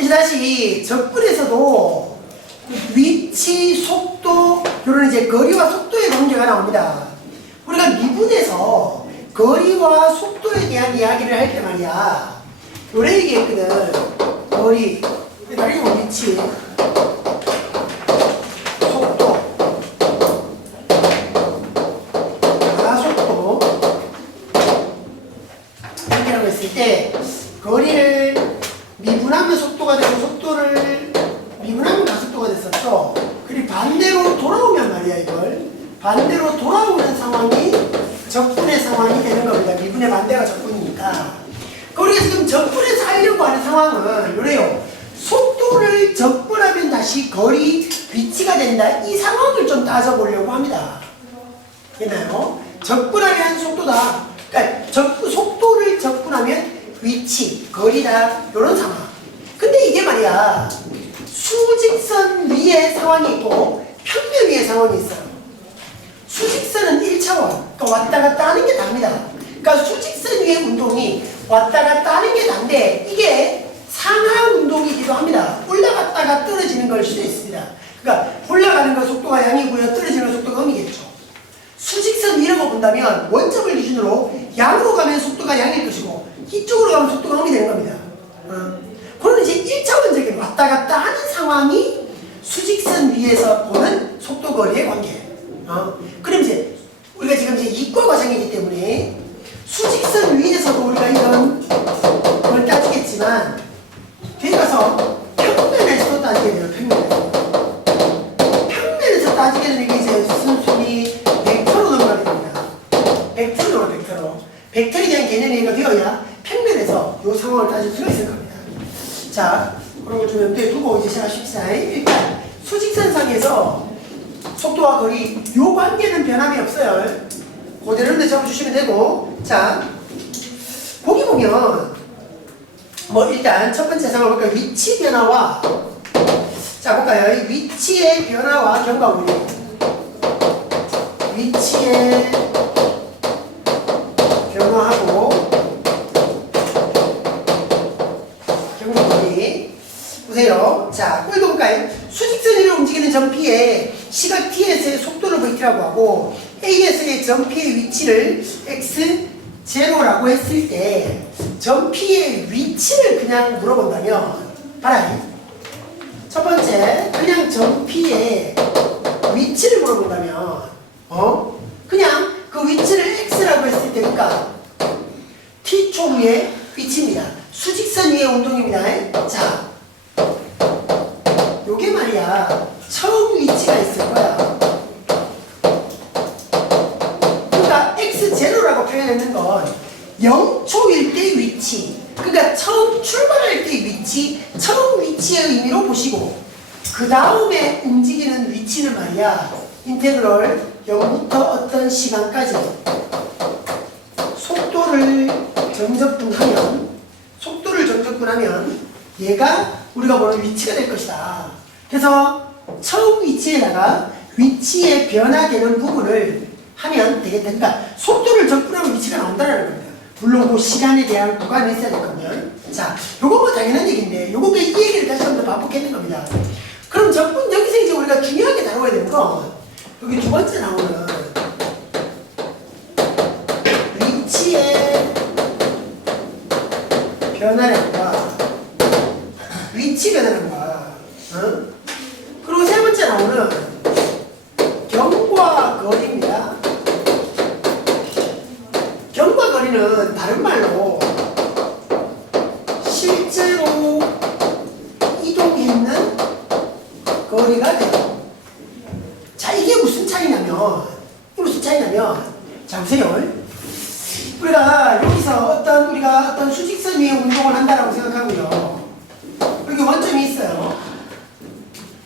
이제 다시 적분에서도 위치, 속도, 이런 이제 거리와 속도의 관계가 나옵니다. 우리가 미분에서 거리와 속도에 대한 이야기를 할 때 말이야. 요래 얘기했거든. 거리, 그리고 위치, 속도, 가속도 이렇게라고 했을 때 거리를 미분하면 속도가 되고 속도를 미분하면 가속도가 됐었죠. 그리고 반대로 돌아오면 말이야 이걸 반대로 돌아오는 상황이 적분의 상황이 되는 겁니다. 미분의 반대가 적분이니까. 우리가 지금 적분에서 하려고 하는 상황은 요래요. 속도를 적분하면 다시 거리, 위치가 된다. 이 상황을 좀 따져보려고 합니다. 됐나요? 적분하면 속도다. 그러니까 속도를 적분하면 위치, 거리다. 이런 상황. 근데 이게 말이야. 수직선 위에 상황이 있고 평면 위에 상황이 있어요. 수직선은 1차원. 그러니까 왔다 갔다 하는 게 답니다. 그러니까 수직선 위의 운동이 왔다 갔다 하는 게 난데 이게 상하 운동이기도 합니다. 올라갔다가 떨어지는 걸 수도 있습니다. 그러니까 올라가는 건 속도가 양이고요. 떨어지는 건 속도가 음이겠죠. 수직선 위라고 본다면 원점을 기준으로 양으로 가면 속도가 양일 것이고 이쪽으로 가면 속도가 음이 되는 겁니다. 그런 이제 1차원적인 왔다 갔다 하는 상황이 수직선 위에서 보는 속도 거리의 관계. 그럼 이제 우리가 지금 이제 이과 과정이기 때문에 수직선 위에서도 우리가 이런 걸 따지겠지만 뒤에 가서 평면에서도 따지게 돼요. 평면에서 따지게 되는 게 이제 순순히 벡터로 넘어가게 됩니다. 벡터에 대한 개념이 되어야 평면에서 이 상황을 따질 수가 있을 겁니다. 자, 그런 걸 좀 염두에 두고 이제 시작하십시다. 일단 수직선상에서 속도와 거리 이 관계는 변함이 없어요. 그대로 적어주시면 되고. 자, 거기 보면 뭐 일단 첫 번째 상황을 볼까요? 위치 변화와 자 볼까요? 위치의 변화와 경과거리. 위치의 변화하고 경과거리. 보세요. 자, 꼴볼까요? 수직선 위로 움직이는 점 P에 시각 T에서의 속도를 Vt라고 하고 A에서의 점 P의 위치를 X0라고 했을 때 점 P의 위치를 그냥 물어본다면 봐라. 첫 번째 그냥 점 P의 위치를 물어본다면 그냥 그 위치를 X라고 했을 때 그러니까 T초 위의 위치입니다. 수직선 위의 운동입니다. 자, 요게 말이야 처음 위치가 있을 거야. 그러니까 X0라고 표현했는 건 0초일 때 위치, 그러니까 처음 출발할 때 위치, 처음 위치의 의미로 보시고 그 다음에 움직이는 위치는 말이야 인테그럴 0부터 어떤 시간까지 속도를 정적분하면 얘가 우리가 보는 위치가 될 것이다. 그래서 처음 위치에다가 위치에 변화되는 부분을 하면 되겠다. 그러니까 속도를 적분하면 위치가 나온다는 겁니다. 물론 그 시간에 대한 구간이 있어야 될 거면. 자, 요거 뭐 당연한 얘기인데 요거 이 얘기를 다시 한번 반복했는 겁니다. 그럼 적분 여기서 이제 우리가 중요하게 다뤄야 되는 건 여기 두 번째 나오는 위치의 변화량과 위치 변화량과 그리고 세 번째 나오는 경과 거리입니다. 경과 거리는 다른 말로 실제로 이동했는 거리가 돼요. 자, 이게 무슨 차이냐면 자 보세요. 우리가 여기서 우리가 어떤 수직선 위에 운동을 한다라고 생각하고요. 여기 원점이 있어요.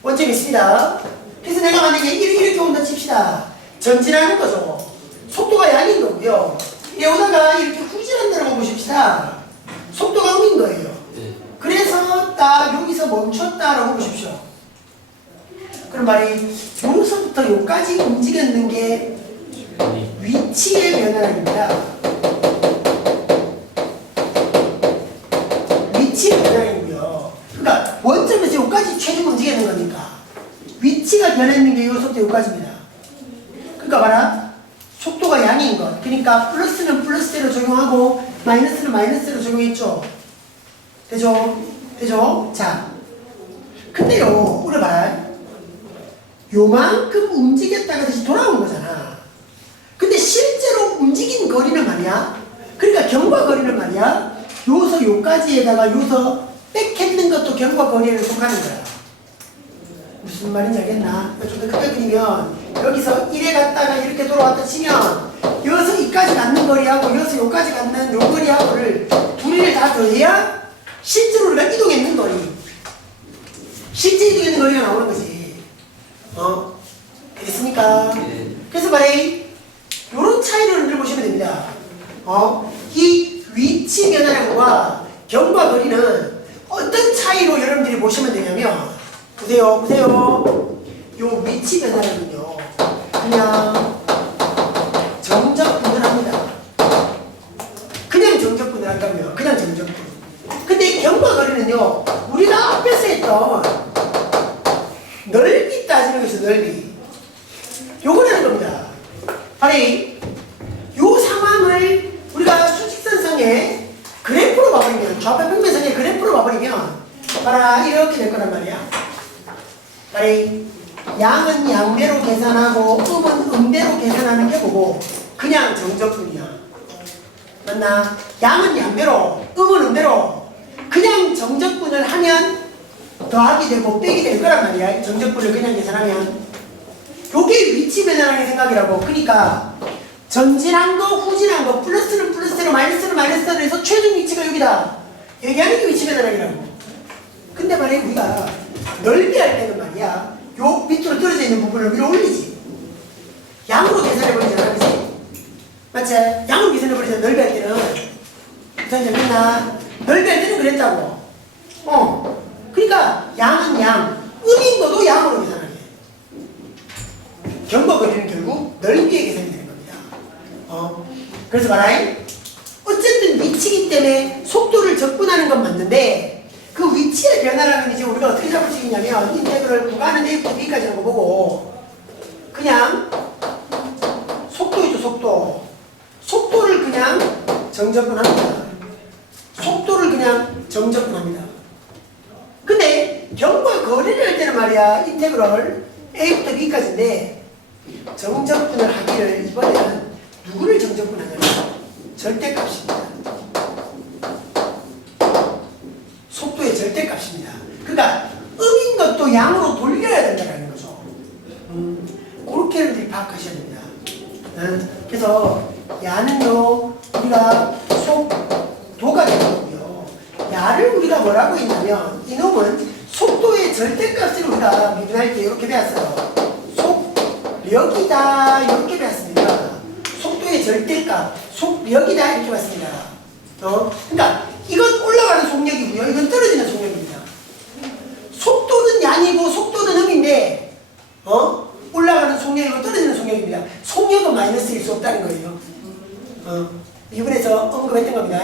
원점이 있습니다. 그래서 내가 만약에 이렇게 온다 칩시다. 전진하는 거죠. 속도가 양인 거고요. 이게 오다가 이렇게 후진한다고 보십시다. 속도가 음인 거예요. 그래서 딱 여기서 멈췄다라고 보십시오. 그럼 말이 여기서부터 여기까지 움직였는 게 위치의 변화량입니다. 위치의 변화량이고요. 그러니까 겁니까? 위치가 변했는 게 이 속도 여기까지입니다. 그러니까 봐라. 속도가 양인 것. 그러니까 플러스는 플러스대로 적용하고 마이너스는 마이너스대로 적용했죠. 되죠? 되죠? 자, 근데요, 우리 봐라. 요만큼 움직였다가 다시 돌아온 거잖아. 근데 실제로 움직인 거리는 말이야. 그러니까 경과 거리는 말이야. 요서 요까지에다가 요서 빽했는 것도 경과 거리에 속하는 거야. 무슨 말인지 알겠나? 좀 더 크게 그리면 여기서 1에 갔다가 이렇게 돌아왔다 치면 여기서 이까지 갖는 거리하고 여기서 요까지 갖는 요 거리하고를 둘이를 다 더해야 실제로 우리가 이동했는 거리, 실제 이동했는 거리가 나오는 거지. 됐습니까? 그래서 말해 요런 차이를 보시면 됩니다. 이 위치 변화량과 경과 거리는 어떤 차이로 여러분들이 보시면 되냐면, 보세요. 요 위치 변화량은요, 그냥 정적분을 합니다. 그냥 정적분을 한다면, 그냥 정적분. 근데 경과 거리는요, 우리가 앞에서 했던 넓이 따지는 것이죠, 넓이. 요거라는 겁니다. 바로 요 상황을 우리가 수직선상에 그래프로 봐버리면, 좌표 평면상에 그래프로 봐버리면, 봐라, 이렇게 될 거란 말이야. 바로 양은 양대로 계산하고 음은 음대로 계산하는 게 뭐고, 그냥 정적분이야. 맞나? 양은 양대로, 음은 음대로. 그냥 정적분을 하면 더하기 되고 빼기 될 거란 말이야. 정적분을 그냥 계산하면. 요게 위치 변화량의 생각이라고. 그러니까 전진한 거, 후진한 거, 플러스는 플러스대로, 마이너스는 마이너스대로 해서 최종 위치가 여기다. 얘기하는 게 위치 변화량이라고. 근데 말이야, 우리가 넓이 할 때는 말이야, 요 밑으로 떨어져 있는 부분을 위로 올리지. 양으로 계산해버리잖아, 그치? 맞지? 양으로 계산해버리잖아, 넓이 할 때는. 무슨 재밌나? 넓이 할 때는 그랬다고. 그러니까 양은 양, 음인 것도 양으로 계산하게. 경과 거리는 결국 넓이의 계산이 되는 겁니다. 그래서 말하이, 어쨌든 위치이기 때문에 속도를 적분하는 건 맞는데, 그 위치의 변화라는 이제 우리가 어떻게 잡을 수 있냐면, 인테그럴 구간은 A부터 B까지라는 거 보고, 그냥 속도이죠, 속도. 속도를 그냥 정적분합니다. 속도를 그냥 정적분합니다. 근데 경과 거리를 할 때는 말이야, 인테그럴 A부터 B까지인데, 정적분을 하기를 이번에는 누구를 정적분하냐면 절대값입니다. 속도의 절대값입니다. 그러니까 음인 것도 양으로 돌려야 된다는 거죠. 그렇게 여러분들이 파악하셔야 됩니다. 그래서 야는요, 우리가 속도가 되는 거고요. 야를 우리가 뭐라고 했냐면, 이놈은 속도의 절대값을 우리가 미분할 때 이렇게 배웠어요. 속력이다 이렇게 배웠습니다. 속도의 절대값, 속력이다 이렇게 봤습니다. 그러니까 이건 올라가는 속력이고요, 이건 떨어지는 속력입니다. 속도는 양이고 속도는 음인데, 올라가는 속력이고 떨어지는 속력입니다. 속력은 마이너스일 수 없다는 거예요. 이번에서 언급했던 겁니다.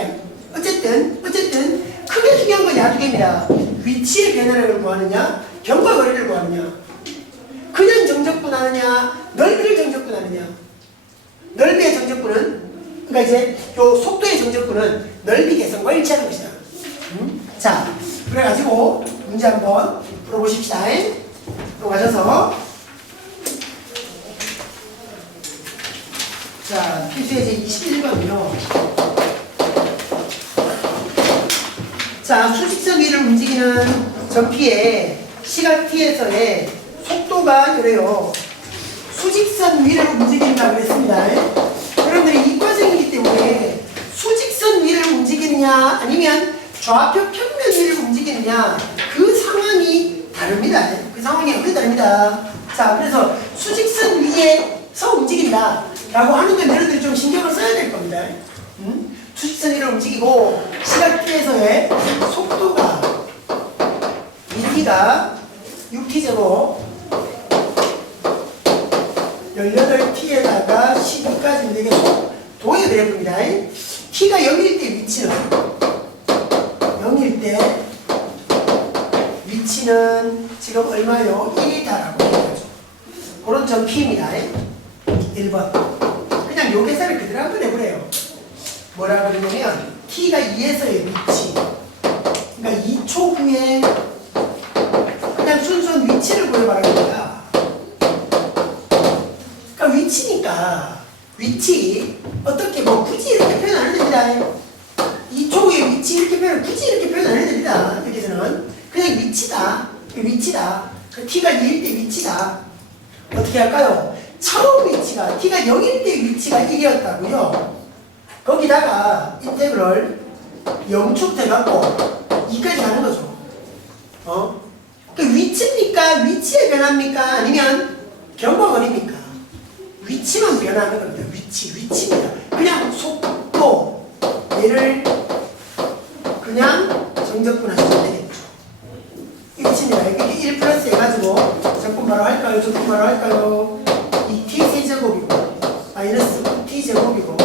어쨌든 크게 중요한 건 야 두 개입니다. 위치의 변화를 구하느냐, 경과 거리를 구하느냐, 그냥 정적분하느냐, 넓이를 정적분하느냐. 넓이의 정적분은, 그러니까 이제 요 속도의 정적분은 넓이 개성과 일치하는 것이다. 자, 그래가지고 문제 한번 풀어보십시다. 또 가셔서, 자, 필수예제 21번이요. 자, 수직선 위를 움직이는 전피의 시각 t에서의 속도가 그래요. 수직선 위를 움직인다 그랬습니다. 여러분들이 이과생이기 때문에 수직선 위를 움직이느냐 아니면 좌표 평면 위를 움직이느냐, 그 상황이 다릅니다. 그 상황이 어떻게 다릅니다. 자, 그래서 수직선 위에서 움직인다 라고 하는 건 여러분들이 좀 신경을 써야 될 겁니다. 수직선 위를 움직이고 시각 t에서의 속도가 t가 6t제곱 18t에다가 12까지 이게 도의 그래프입니다. t가 0일 때 위치는 0일 때 위치는 지금 얼마요? 1이다라고 얘기하죠. 그런 점 P입니다. 1번. 그냥 요 계산을 그대로 한번 해보래요. 뭐라 그러냐면 T가 2에서의 위치. 그러니까 2초 후에 그냥 순수한 위치를 구해봐라는 거야. 그러니까 위치니까 위치 어떻게 뭐 굳이 이렇게 표현 안 해도 됩니다. 2초 후에 위치 이렇게 표현 굳이 이렇게 표현 안 해도 됩니다. 여기서는 그냥 위치다. 위치다. 그 T가 2일 때 위치다. 어떻게 할까요? 처음 위치가 T가 0일 때 위치가 1이었다고요. 거기다가 인테그럴 0축 해갖고 2까지 가는 거죠. 그 위치입니까? 위치에 변합니까? 아니면 경과거리입니까? 위치만 변하는 겁니다. 위치입니다. 그냥 속도 얘를 그냥 정적분 하시면 되겠죠. 위치입니다. 이게 1 플러스 해가지고 적분 바로 할까요? 적분 바로 할까요? 이 t 세제곱이고 마이너스 t 제곱이고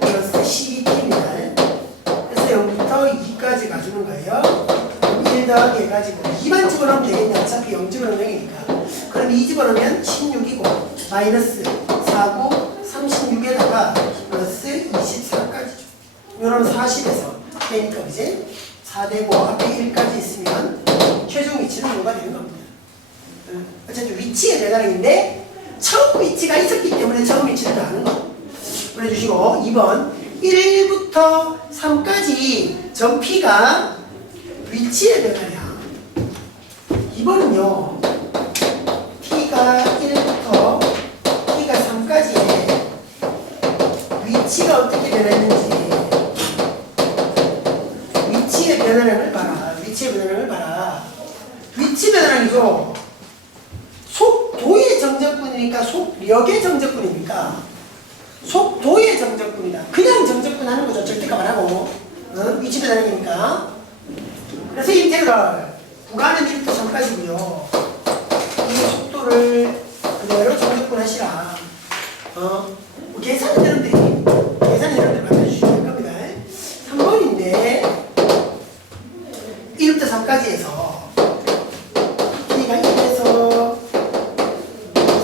플러스 12t입니다. 그래서 0부터 2까지 가주는 거예요. 1 더하기 해가지고 2만 집어넣으면 되겠네. 어차피 0 집어넣으면 0이니까. 그럼 2 집어넣으면 16이고 마이너스 4고 36에다가 플러스 24까지죠. 이러면 40에서 되니까 이제 4되고 앞에 1까지 있으면 최종 위치는 뭐가 되는 겁니다. 어쨌든 위치의 배달인데 처음 위치가 있었기 때문에 처음 위치를 아는 거. 보내주시고 2번 1부터 3까지 전 P가 위치의 변화량. 2번은요. T가 1부터 T가 3까지의 위치가 어떻게 변했는지 위치의 변화량을 봐라. 위치의 변화량을 봐라. 위치 변화량이죠. 속도의 정적분이니까 속력의 정적분입니까? 속도의 정적분이다. 그냥 정적분 하는 거죠. 절대값 안 하고. 위치 변화량이니까. 그래서 인테그럴 구간은 1부터 3까지고요. 이 속도를 그대로 정적분 하시라. 계산은 여러분들이 만들어주시면 될 겁니다. 3번인데 1부터 3까지 해서 T가 1에서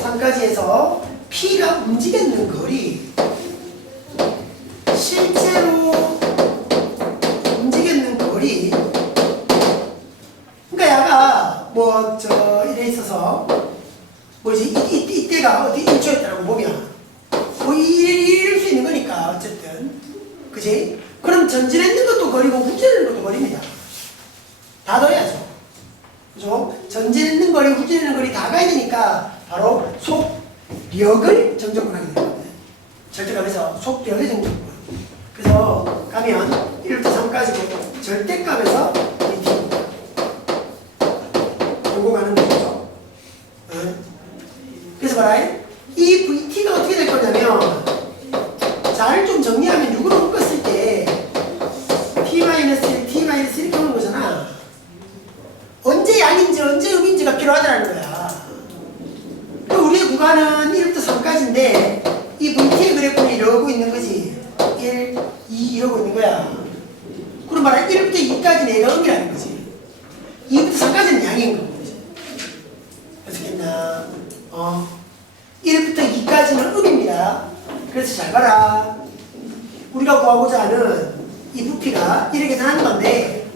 3까지 해서 P가 움직였는 거리 실제로 움직였는 거리 그러니까 야가 이래 있어서 뭐지 이때가 어디 1초였다라고 보면 뭐 이럴 수 있는 거니까 어쨌든 그지? 그럼 전진했는 것도 거리고 후진했는 것도 거리입니다. 다 넣어야죠. 그죠? 전진했는 거리 후진했는 거리 다 가야 되니까 바로 속력을 정적분하게 되는 겁니다. 절대값에서 속력의 정적분. 그래서 가면 1부터 3까지 절대값에서 VT입니다. 요거 가는 거죠. 그래서 봐라. 이 VT가 어떻게 될 거냐면 잘 좀 정리하면 6으로 묶었을 때 T-1, T-1 이렇게 오는 거잖아. 언제 양인지 언제 음인지가 필요하다는 거야. 우리의 구간은 1부터 3까지인데 이 VT의 그래프는 이러고 있는 거지. 1, 2 이러고 있는 거야. 그럼 말하면 1부터 2까지는 얘가 음이라는 거지. 2부터 3까지는 양인 거지. 어떻겠나? 1부터 2까지는 음입니다. 그래서 잘 봐라. 우리가 구하고자 하는 이 부피가 이렇게 계산하는 건데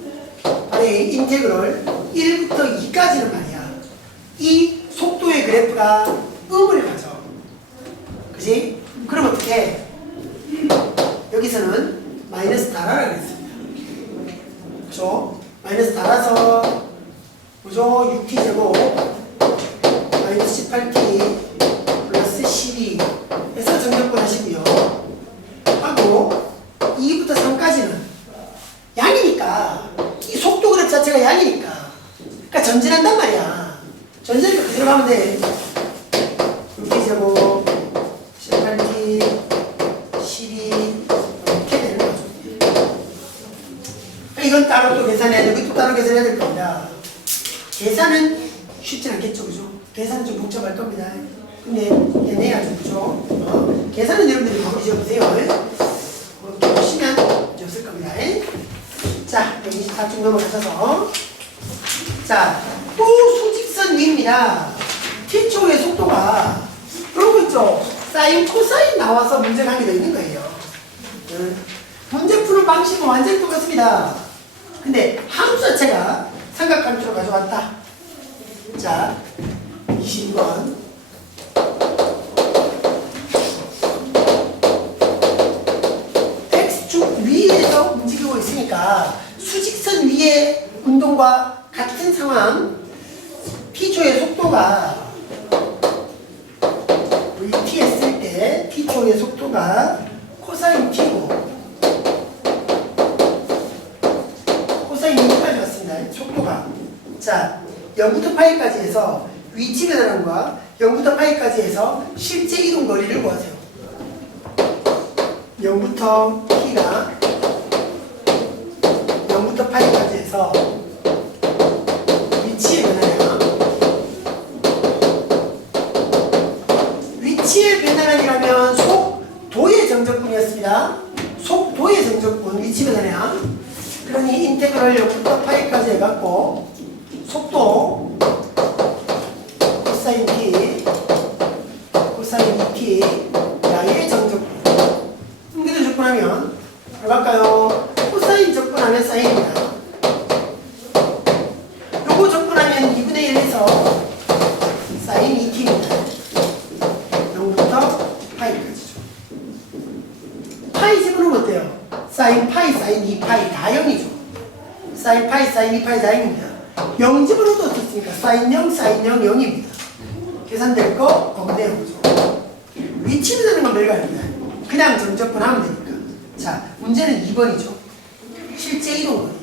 바로 이 인테그럴 1부터 2까지는 말이야. 이 속도의 그래프가 음을 가져. 그지? 그럼 어떻게? 여기서는 마이너스 달아라 그랬습니다. 그죠? 마이너스 달아서 그죠? 6t제곱 마이너스 18t 플러스 12 해서 정적분 하시고요. 하고 2부터 3까지는 양이니까 이 속도 그래프 자체가 양이니까 그러니까 전진한단 말이야. 전진하니까 그대로 가면 돼. 6t제곱 18t 12 이렇게 되는 거죠. 그러니까 이건 따로 또 계산해야 되고 또 따로 계산해야 될 겁니다. 계산은 쉽진 않겠죠. 그죠? 계산은 좀 복잡할 겁니다. 근데 해내야죠. 그죠? 계산은 여러분들이 바로 지어보세요. 이렇게 보시면 문제 없을 겁니다. 자, 24쪽 넘어가셔서 자, 또 수직선 수직선 위입니다. t초의 속도가 그러고 있죠. 사인 코사인 나와서 문제가 하게 되어 있는 거예요. 문제 푸는 방식은 완전히 똑같습니다. 근데 함수 자체가 삼각함수로 가져왔다. 자, 22번. X축 위에서 움직이고 있으니까 수직선 위의 운동과 같은 상황 t초의 속도가 vt 했을 때 t초의 속도가 코사인 t고 코사인 2까지 왔습니다. 속도가 자 0부터 파이까지 해서 위치 변화량과 0부터 파이까지 해서 실제 이동 거리를 구하세요. 0부터 t가 0부터 파이까지 해서 위치의 변화량 위치의 변화량이라면 속도의 정적분이었습니다. 속도의 정적분 위치 변화량 그러니 인테그럴 0부터 파이까지 해갖고 속도 코사인 t 코사인 2t 야의 정적분 분기도 적분하면 얼마일까요? 코사인 적분하면 사인입니다. 요거 적분하면 2분의 1에서 사인 2t입니다. 0부터 파이까지죠. 파이 집어넣으면 어때요? 사인 파이, 사인 2파이 다 0이죠. 사인 파이, 사인 2파이 다 0입니다. 0 집어넣어도 어떻습니까? 사인 0, 사인 0, 0입니다. 계산될 거 거기다 해보죠. 위치를 되는 건 별거 아닙니다. 그냥 정적분 하면 되니까. 자, 문제는 2번이죠. 실제 이동 거리예요.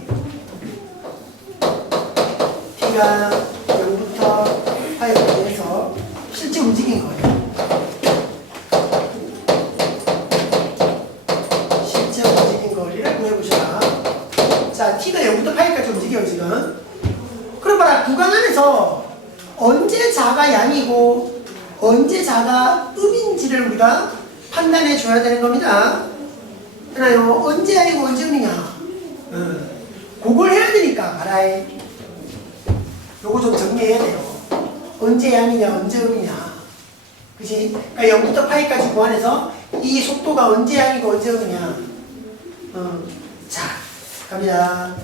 t가 0부터 파이까지 해서 실제 움직인 거예요. 실제 움직인 거리를 구해보셔라. 자, t가 0부터 파이까지 움직여요, 지금. 그럼 봐라, 구간 안에서 언제 자가 양이고 언제 자가 음인지를 우리가 판단해 줘야 되는 겁니다. 그나요? 언제 양이고 언제 음이냐? 그걸 해야 되니까 봐라. 요거 좀 정리해야 돼요. 언제 양이냐 언제 음이냐. 그치? 그러니까 0부터 파이까지 구간에서 이 속도가 언제 양이고 언제 음이냐. 자, 갑니다.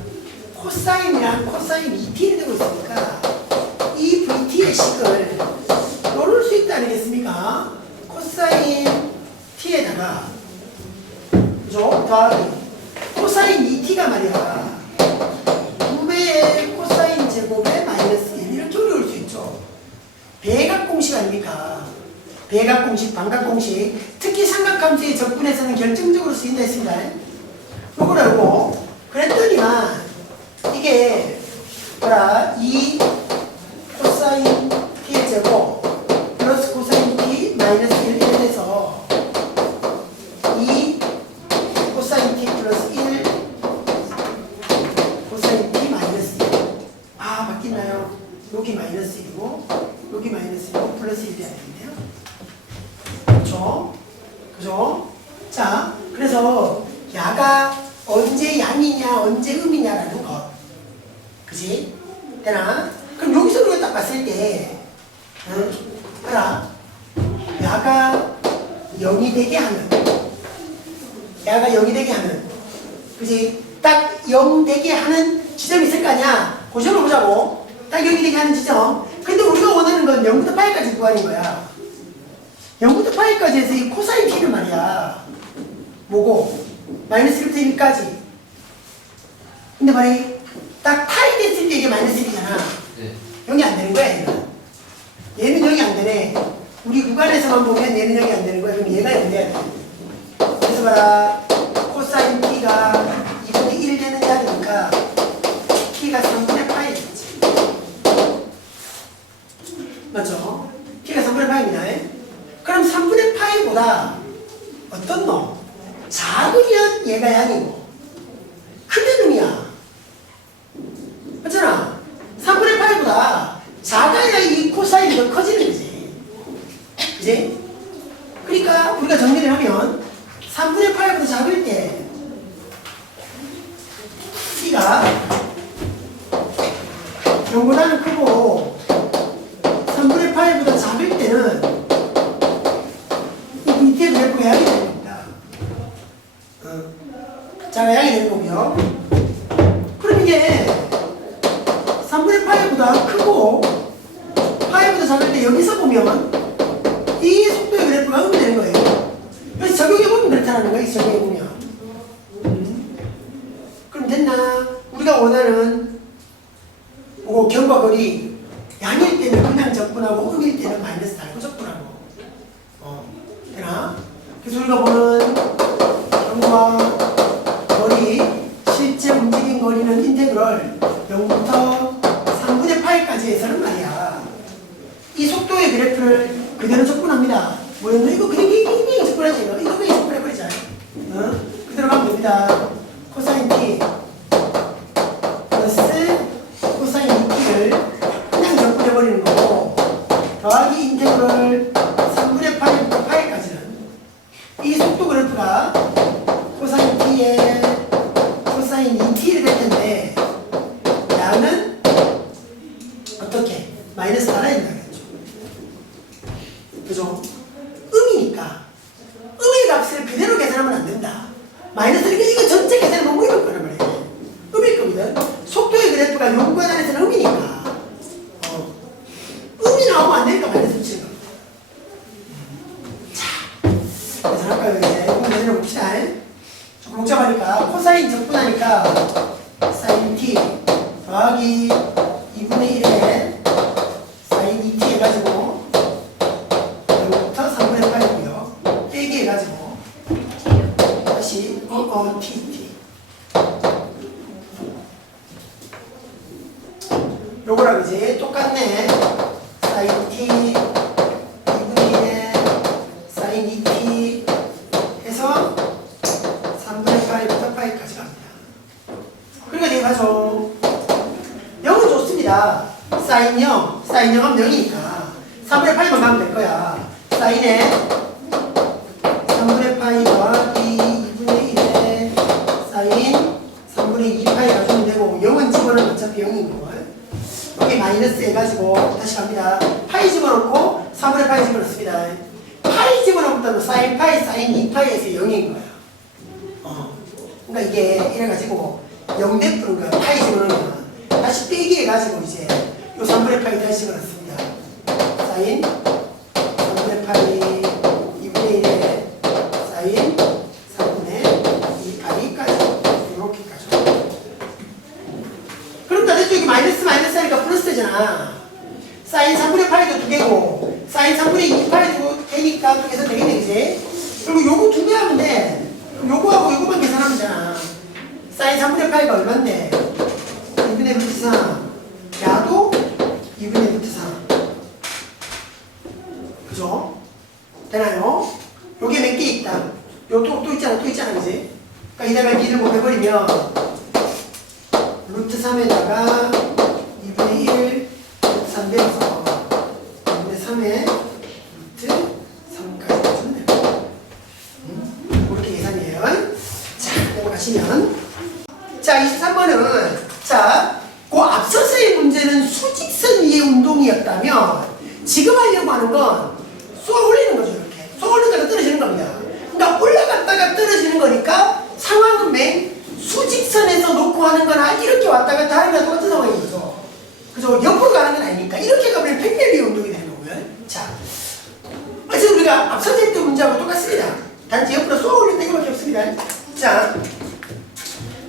코사인이랑 코사인 2t를 되고 있으니까 이 vt의 식을 요럴 수 있다 아니겠습니까? 코사인 t에다가 그죠? 더하기 코사인 2t가 말이야 2배의 코사인 제곱에 마이너스 1 이렇게 어려울 수 있죠. 배각공식 아닙니까? 배각공식, 반각공식 특히 삼각함수의 적분에서는 결정적으로 쓰인다 했습니다. 요걸 알고 그랬더니만 이게 뭐라 2 코사인 t의 제곱 플러스 코사인 t 마이너스 1 해서 2 코사인 t 플러스 1 코사인 t 마이너스 1 아 바뀌나요? 여기 마이너스 1이고 여기 마이너스 1이고 플러스 1이 아니겠네요. 그렇죠? 그죠? 자 그래서 야가 언제 양이냐 언제 음이냐라는 것 그지? 되나? 그럼 여기서 우리가 딱 봤을 때 알아? 야가 0이 되게 하는 야가 0이 되게 하는 그지? 딱 0 되게 하는 지점이 있을 거 아니야? 그 점을 보자고 딱 0이 되게 하는 지점 근데 우리가 원하는 건 0부터 파이까지 구하는 거야. 0부터 파이까지 해서 이 코사인 t는 말이야 뭐고? 마이너스 1부터 1까지 근데 말이 딱 파이 됐을 때 이게 마이너스 1이잖아. 네. 0이 안 되는 거야 얘는. 얘는 0이 안 되네. 우리 구간에서만 보면 얘는 0이 안 되는 거야. 그럼 얘가 0이 돼. 그래서 봐라 코사인 t가 2분의 1 되는 자리니까 t가 3분의 파이 되지. 맞죠? t가 3분의 파이입니다. 그럼 3분의 파이보다 어떤 놈? 작으면 얘가 양이고 크면 음이야. 맞잖아. 3분의 8보다 작아야 이 코사인이 더 커지는 거지. 그지? 그러니까 우리가 정리를 하면 3분의 8보다 작을 때 C가 0보다는 크고 크고 파이보다 작을 때 여기서 보면 이 속도의 그래프가 음이 되는 거예요. 그래서 적용해보면 그렇다는 거예요. 적용해보면. 그럼 됐나? 우리가 원하는 경과 거리 양일 때는 그냥 적분하고 음일 때는 마이너스 달고 적분하고 되나? 그래서 우리가 보는 경과 거리 실제 움직인 거리는 인테그럴 0부터 3분의 파이까지 해서는 말이야. 이 속도의 그래프를 그대로 적분합니다. 뭐였나? 이거 그냥 이거 적분하지. 이거 그냥 적분해버리자. 그대로 가면 됩니다. 코사인 t 플러스 코사인 2t를 그냥 적분해버리는 거고 더하기 인테그럴 3분의 파이부터 파이까지는 이 속도 그래프가 코사인 t에 코사인 2t를 될 텐데 양은 어떻게? 마이너스 달아야 된다겠죠. 그죠? 음이니까 음의 값을 그대로 계산하면 안 된다. 마이너스니까 이거 전체 계산하면 뭐 이럴 거란 말이에요. 음일 거거든. 속도의 그래프가 용과단에서는 음이니까 음이 나오면 안 되니까 마이너스 치는 거. 자, 계산할까요 이제? 이거 내려봅시다. 조금 복잡하니까 코사인 적분하니까 사인 t 더하기 2분의 1에 사인 2t 해가지고 0부터 3분의 8이고요. 빼기 해가지고 다시 t 요거랑 이제 똑같네. 사인 t 2분의 1에 사인 2t 해서 3분의 8부터 8까지 갑니다. 그러니까 내가 가죠. 0은 좋습니다. 사인 0, 사인 0 하면 0이니까 3분의 8만 가면 될 거야. 사인에 3분의 8 더하기 2분의 1에 사인 3분의 2파이 가주면 되고 0은 집어넣으면 어차피 0인 거. 여기 마이너스 해가지고 다시 갑니다. 파이 집어넣고 3분의 파이 집어넣습니다. 파이 집어넣으면 사인 파이, 사인 2파이에서 0인 거야. 그러니까 이게 이래가지고 0 내푸는 거야. 파이 집어넣으면 다시 빼기 해가지고 이제 요 3분의 파이 다시 집어넣습니다. 사인 3분의 파이 2분의 1에 사인 3분의 2파이까지 이렇게까지. 그럼 나중에 마이너스 하니까 플러스 되잖아. 사인 3분의 파이도 2개고 사인 3분의 2파이도 되니까 2개서 되겠네 그지? 그리고 요거 2배 하면 돼. 그럼 요거하고 요거만 계산하면 되잖아. 사인 3분의 파이가 얼만데? 2분의 루트 3 야도 2분의 루트 3 그죠? 되나요? 요게 몇 개 있다. 요 또 있잖아 그지? 그러니까 이다가 2를 곱해버리면 루트 3에다가 2분의 1 루트 3 배워서 2분의 3에 루트 3까지 해주면 됩니다. 그렇게 계산이에요. 자, 넘어가시면 자, 23번은 자, 그 앞서서의 문제는 수직선 위의 운동이었다면 지금 하려고 하는 건 쏘아 올리는 거죠. 이렇게 쏘아 올렸다가 떨어지는 겁니다. 그러니까 올라갔다가 떨어지는 거니까 상황은 맨 수직선에서 놓고 하는 거나 이렇게 왔다 갔다 하는 거랑 똑같은 상황인 거죠. 그죠? 옆으로 가는 건 아니니까 이렇게 가면 평면위의 운동이 되는 거고요. 자, 그래서 우리가 앞서서 했던 문제하고 똑같습니다. 단지 옆으로 쏘아 올린다 이거밖에 없습니다. 자,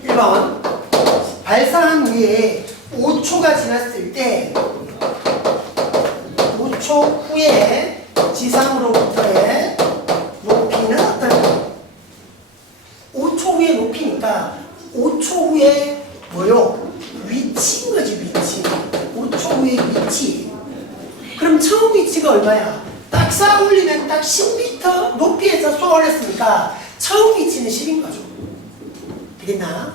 1번 발사한 후에 5초가 지났을 때 5초 후에 지상으로부터의 높이는 어떨까? 5초 후에 높이니까 5초 후에 뭐요? 위치인 거지 위치. 5초 후에 위치. 그럼 처음 위치가 얼마야? 딱 쌓아 올리면 딱 10m 높이에서 쏘아 올렸으니까 처음 위치는 10인 거죠. 되겠나?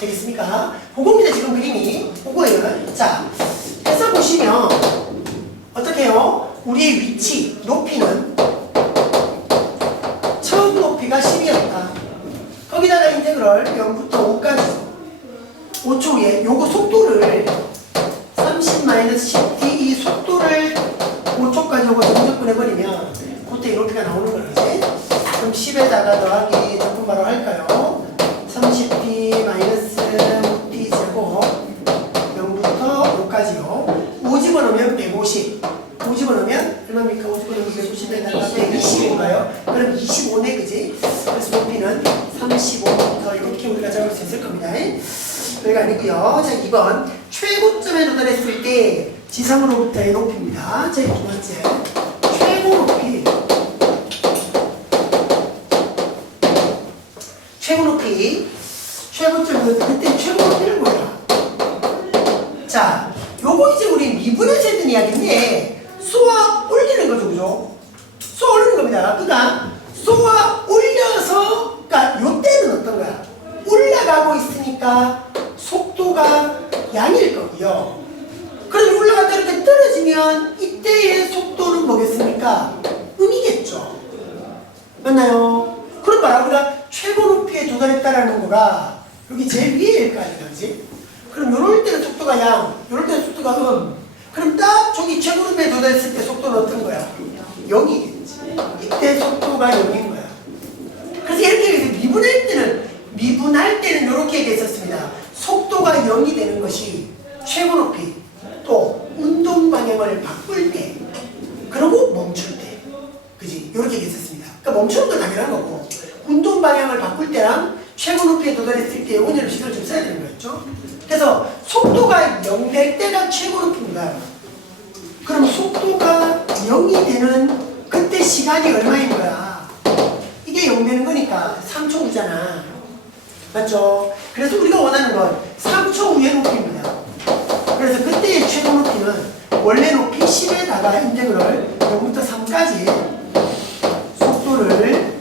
되겠습니까? 그겁니다 지금 그림이. 그거예요. 자, 해서 보시면 어떻게 해요? 우리의 위치, 높이는 처음 높이가 10이었다. 거기다가 인테그럴 0부터 5까지 5초 후에 요거 속도를 30-10t 이 속도를 5초까지 요거 정적분해버리면 그때 이렇게가 나오는 거지. 그럼 10에다가 더하기 적분 바로 할까요? 30t 마이너스 t 제곱 0부터 5까지요. 5 아니고요. 자, 2번. 최고점에 도달했을 때 지상으로부터의 높이입니다. 자, 두 번째. 최고 높이. 최고 높이. 최고점에 그때 최고 높이는 뭐야? 자, 요거 이제 우리 미분에서 했던 이야기인데 쏘아 올리는 거죠, 그죠? 쏘아 올리는 겁니다. 그러니까 쏘아 올려서, 그러니까 요 때는 어떤 거야? 올라가고 있으니까 속도가 양일 거고요. 그럼 올라갔다 이렇게 떨어지면 이때의 속도는 뭐겠습니까? 음이겠죠. 맞나요? 그러니까 우리가 최고 높이에 도달했다라는 거가 여기 제일 위에일 거 아니야, 그지? 그럼 요럴 때는 속도가 양, 요럴 때는 속도가 그럼 딱 저기 최고 높이에 도달했을 때 속도는 어떤 거야? 0이겠지. 이때 속도가 0인 거야. 그래서 이렇게 해서 미분할 때는 이렇게 얘기했었습니다. 속도가 0이 되는 것이 최고 높이, 또 운동 방향을 바꿀 때, 그리고 멈출 때, 그지? 이렇게 얘기했었습니다. 그러니까 멈추는 건 당연한 거고, 운동 방향을 바꿀 때랑 최고 높이에 도달했을 때 원인을 식을 좀 써야 되는 거였죠. 그래서 속도가 0 될 때가 최고 높이입니다. 그럼 속도가 0이 되는 그때 시간이 얼마인 거야? 이게 0 되는 거니까 3초 후잖아. 맞죠? 그래서 우리가 원하는 건 3초 후의 높이입니다. 그래서 그때의 최고 높이는 원래 높이 10에다가 인테그럴 0부터 3까지 속도를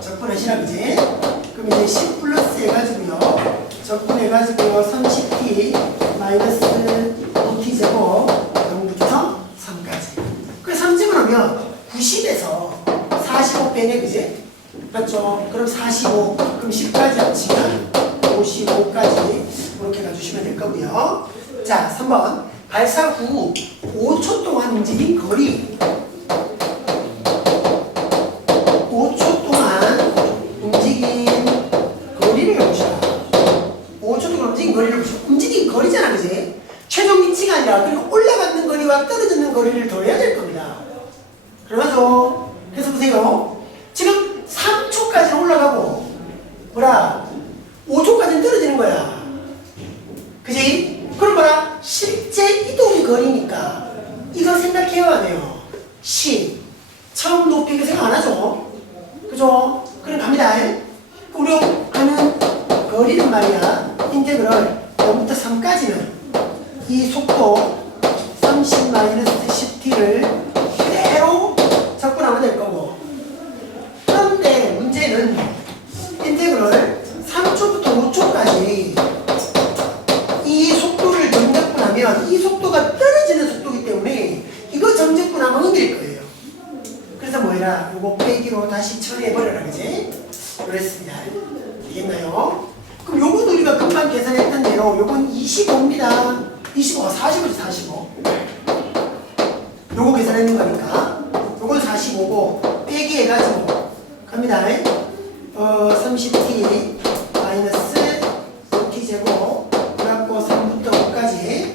적분하시라, 그지? 그럼 이제 10 플러스 해가지고요. 적분해가지고요. 30t 마이너스 5t 제곱 0부터 3까지. 그래서 3 집어넣으면 90에서 45 빼네, 그지? 맞죠? 그럼 45, 그럼 10까지 합치면 55까지 이렇게 가주시면 될 거고요. 자, 3번. 발사 후 5초 동안 움직인 거리. 5초 동안 움직인 거리를 보시라. 5초 동안 움직인 거리를 보시라. 움직인 거리잖아, 그지? 최종 위치가 아니라 그리고 올라가는 거리와 떨어지는 거리를 더해야 될 겁니다. 그러면서 해서 보세요. 지금 3초까지 올라가고 뭐라 5초까지는 떨어지는 거야. 그지? 그럼 뭐라 실제 이동 거리니까 이거 생각해야 돼요. 10 처음 높이 그 생각 안 하죠? 그죠? 그럼 갑니다. 우리 하는 거리는 말이야. 인테그럴 0부터 3까지는 이 속도 30-10t를 그대로 접근하면 될 거고, 그런데 문제는 인테그럴 3초부터 5초까지 이 속도를 정적분하면 이 속도가 떨어지는 속도이기 때문에 이거 정적분하면 음일 거예요. 그래서 뭐해라? 요거 빼기로 다시 처리해버려라, 그지? 그랬습니다. 되겠나요? 그럼 요건 우리가 금방 계산했던 대로 요건 25입니다. 25, 45지 45. 요거 계산했는 거니까 요건 45고 빼기 해가지고 갑니다. 30t 마이너스 5t 제곱 그래갖고 3부터 5까지.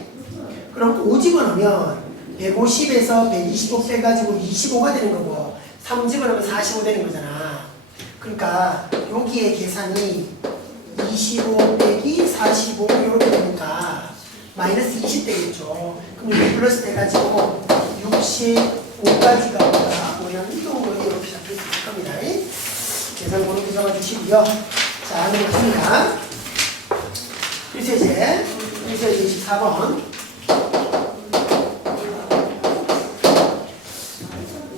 그럼 5 집어넣으면 150에서 125 빼가지고 25가 되는 거고 3 집어넣으면 45 되는 거잖아. 그러니까 여기에 계산이 25 빼기 45 이렇게 되니까 마이너스 20 되겠죠. 그럼 이거 플러스 돼가지고 65까지가 뭐냐면 이동거리 이렇게 잡힐 수 있을 겁니다. 계산 번호 적어주시고요. 자, 넘어갑니다. 그래서 이제 24번.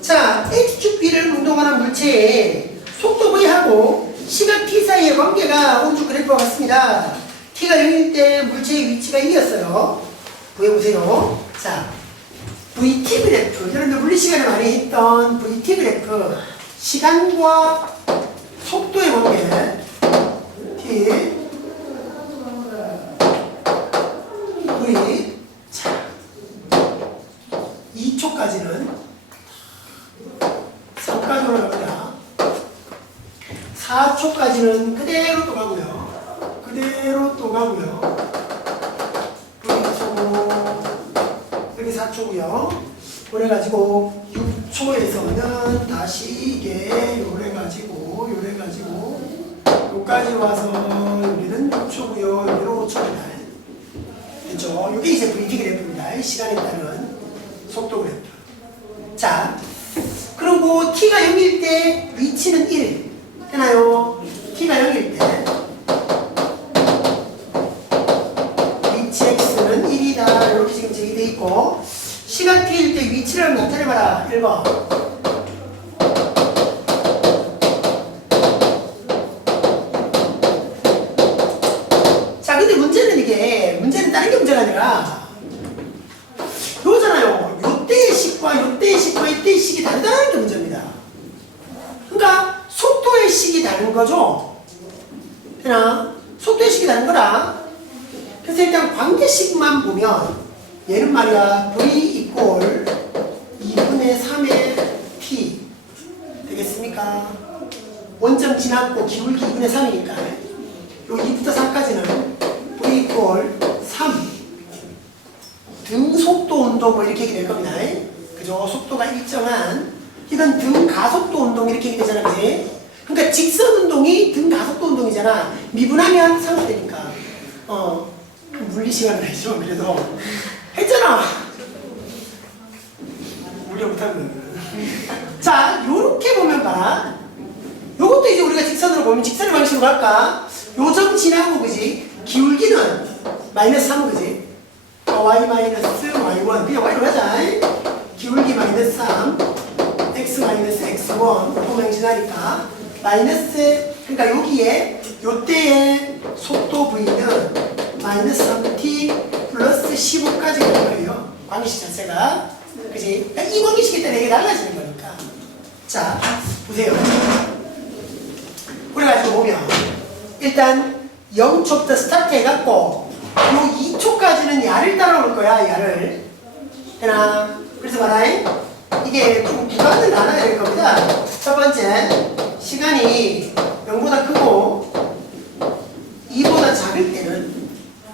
자, HQP를 운동하는 물체의 속도 V하고 시각 T 사이의 관계가 오른쪽 그래프와 같습니다. T가 0일 때 물체의 위치가 2였어요. 보여보세요. 자, VT 그래프. 여러분들 물리 시간에 많이 했던 VT 그래프. 시간과 속도의 관계. T. V. 자, 2초까지는 3까지 올라갑니다. 4초까지는 그대로 또 가고요. 그대로 또 가고요. 여기 4초고요. 그래가지고 6초에서는 다시 이게 요래가지고 요까지 와서 여기는 6초고요. 여기는 5초입니다. 그렇죠? 이게 이제 VT 그래프입니다. 시간에 따른 속도 그래프. 자, 그리고 t가 0일 때 위치는 1. 되나요? t가 0일 때 위치 x는 1이다. 이렇게 지금 제기되어 있고, 시간 t일 때 위치를 나타내봐라. 1번. 자, 근데 문제는 다른 게 문제가 아니라 요잖아요. 요때의 식과 요때의 식과 이때의 식이 다르다는 게 문제입니다. 그러니까 속도의 식이 다른 거죠. 되나? 속도의 식이 다른 거라. 그래서 일단 관계식만 보면 얘는 말이야 v 이꼴 2분의 3의 t 되겠습니까? 원점 지났고 기울기 2분의 3이니까 요 2부터 4까지는 v 이꼴 3 등속도 운동 뭐 이렇게 얘기 될 겁니다. 그죠? 속도가 일정한 이건 등가속도 운동 이렇게 얘기 되잖아. 그지? 그러니까 직선 운동이 등가속도 운동이잖아. 미분하면 상수되니까. 물리 시간은 했지만 그래도 했잖아. 물리 못하면. 자, 요렇게 보면 봐. 요것도 이제 우리가 직선으로 보면 직선의 방식으로 갈까? 요점 지나고 그지? 기울기는 마이너스 3 그지? y 마이너스 y1 그냥 y로 하자. 기울기 마이너스 3 x 마이너스 x1 도면 지나니까 마이너스, 그러니까 여기에 요때의 속도 v는 마이너스 3t 플러스 15까지 가는 거예요. 관계식 자체가. 그지? 그러니까 이 관계식에 따라 이게 달라지는 거니까. 자, 보세요. 그래가지고 보면 일단 0초부터 스타트 해갖고 요 2초까지는 야를 따라올 거야. 야를. 되나? 그래서 봐라. 이게 좀 구간을 나눠야 될 겁니다. 첫 번째, 시간이 0보다 크고 2보다 작을 때는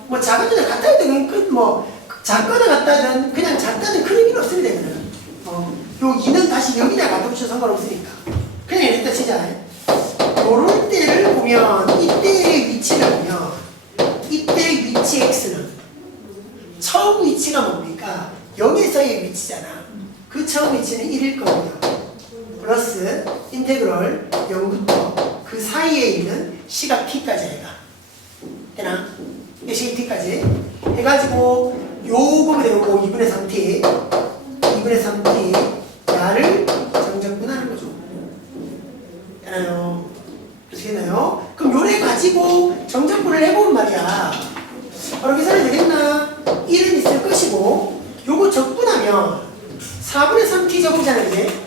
뭐 작은 같아야 되는 뭐 작거나 같다든 그냥 작다든 큰 의미는 없습니다. 이거는. 요 2는 다시 여기다 가둬붙여 상관없으니까 그냥 이랬다 치자. 요럴 때를 보면 이때의 위치를 보면 이때 위치 x는 처음 위치가 뭡니까? 0에서의 위치잖아. 그 처음 위치는 1일 거고요. 플러스 인테그럴 0부터 그 사이에 있는 시각 t까지 해가. 되나? 시각 t까지 해가지고 요거면 되고 2분의 3t 2분의 3t 야를 정정분하는 거죠. 되나요? 그렇게 되나요? 그럼 요래 가지고 정정분을 해보면 말이야. 바로 계산이 되겠나? 1은 있을 것이고 요거 적분하면 4분의 3t 적분이잖아요. 이제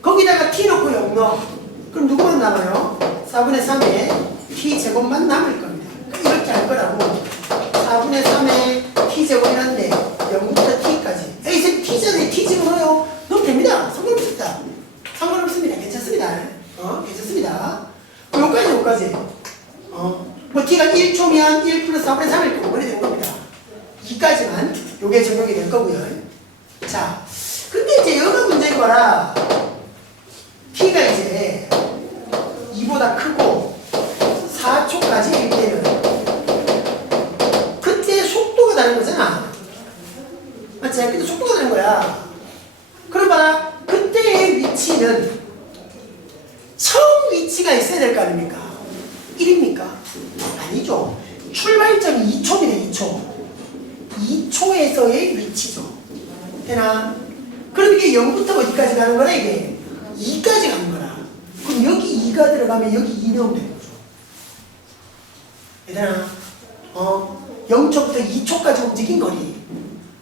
거기다가 t 넣고 0 넣어. 그럼 누구만 남아요? 4분의 3에 t제곱만 남을 겁니다. 이렇게 할 거라고. 4분의 3에 t제곱이란데 0부터 t까지. 에이, t잖아요. t제곱 넣어요. 넣으면 됩니다. 상관없습니다. 상관없습니다. 괜찮습니다. 괜찮습니다. 요까지. 뭐 t가 1초면 1 플러스 4분의 3일 거고 그래 되는 겁니다. 2까지만 요게 적용이 될 거고요. 자, 근데 이제 여러 문제인 거라 t가 이제 2보다 크고 4초까지일 때는 그때 속도가 다른 거잖아. 맞지? 그때 속도가 다른 거야. 그럼 봐라. 그때의 위치는 처음 위치가 있어야 될 거 아닙니까? 1입니까? 아니죠. 출발점이 2초입니다. 2초. 2초에서의 위치죠. 되나? 그럼 이게 0부터 어디까지 가는 거라 이게? 2까지 가는 거라. 그럼 여기 2가 들어가면 여기 2 넣으면 되는 거죠. 되나? 0초부터 2초까지 움직인 거리.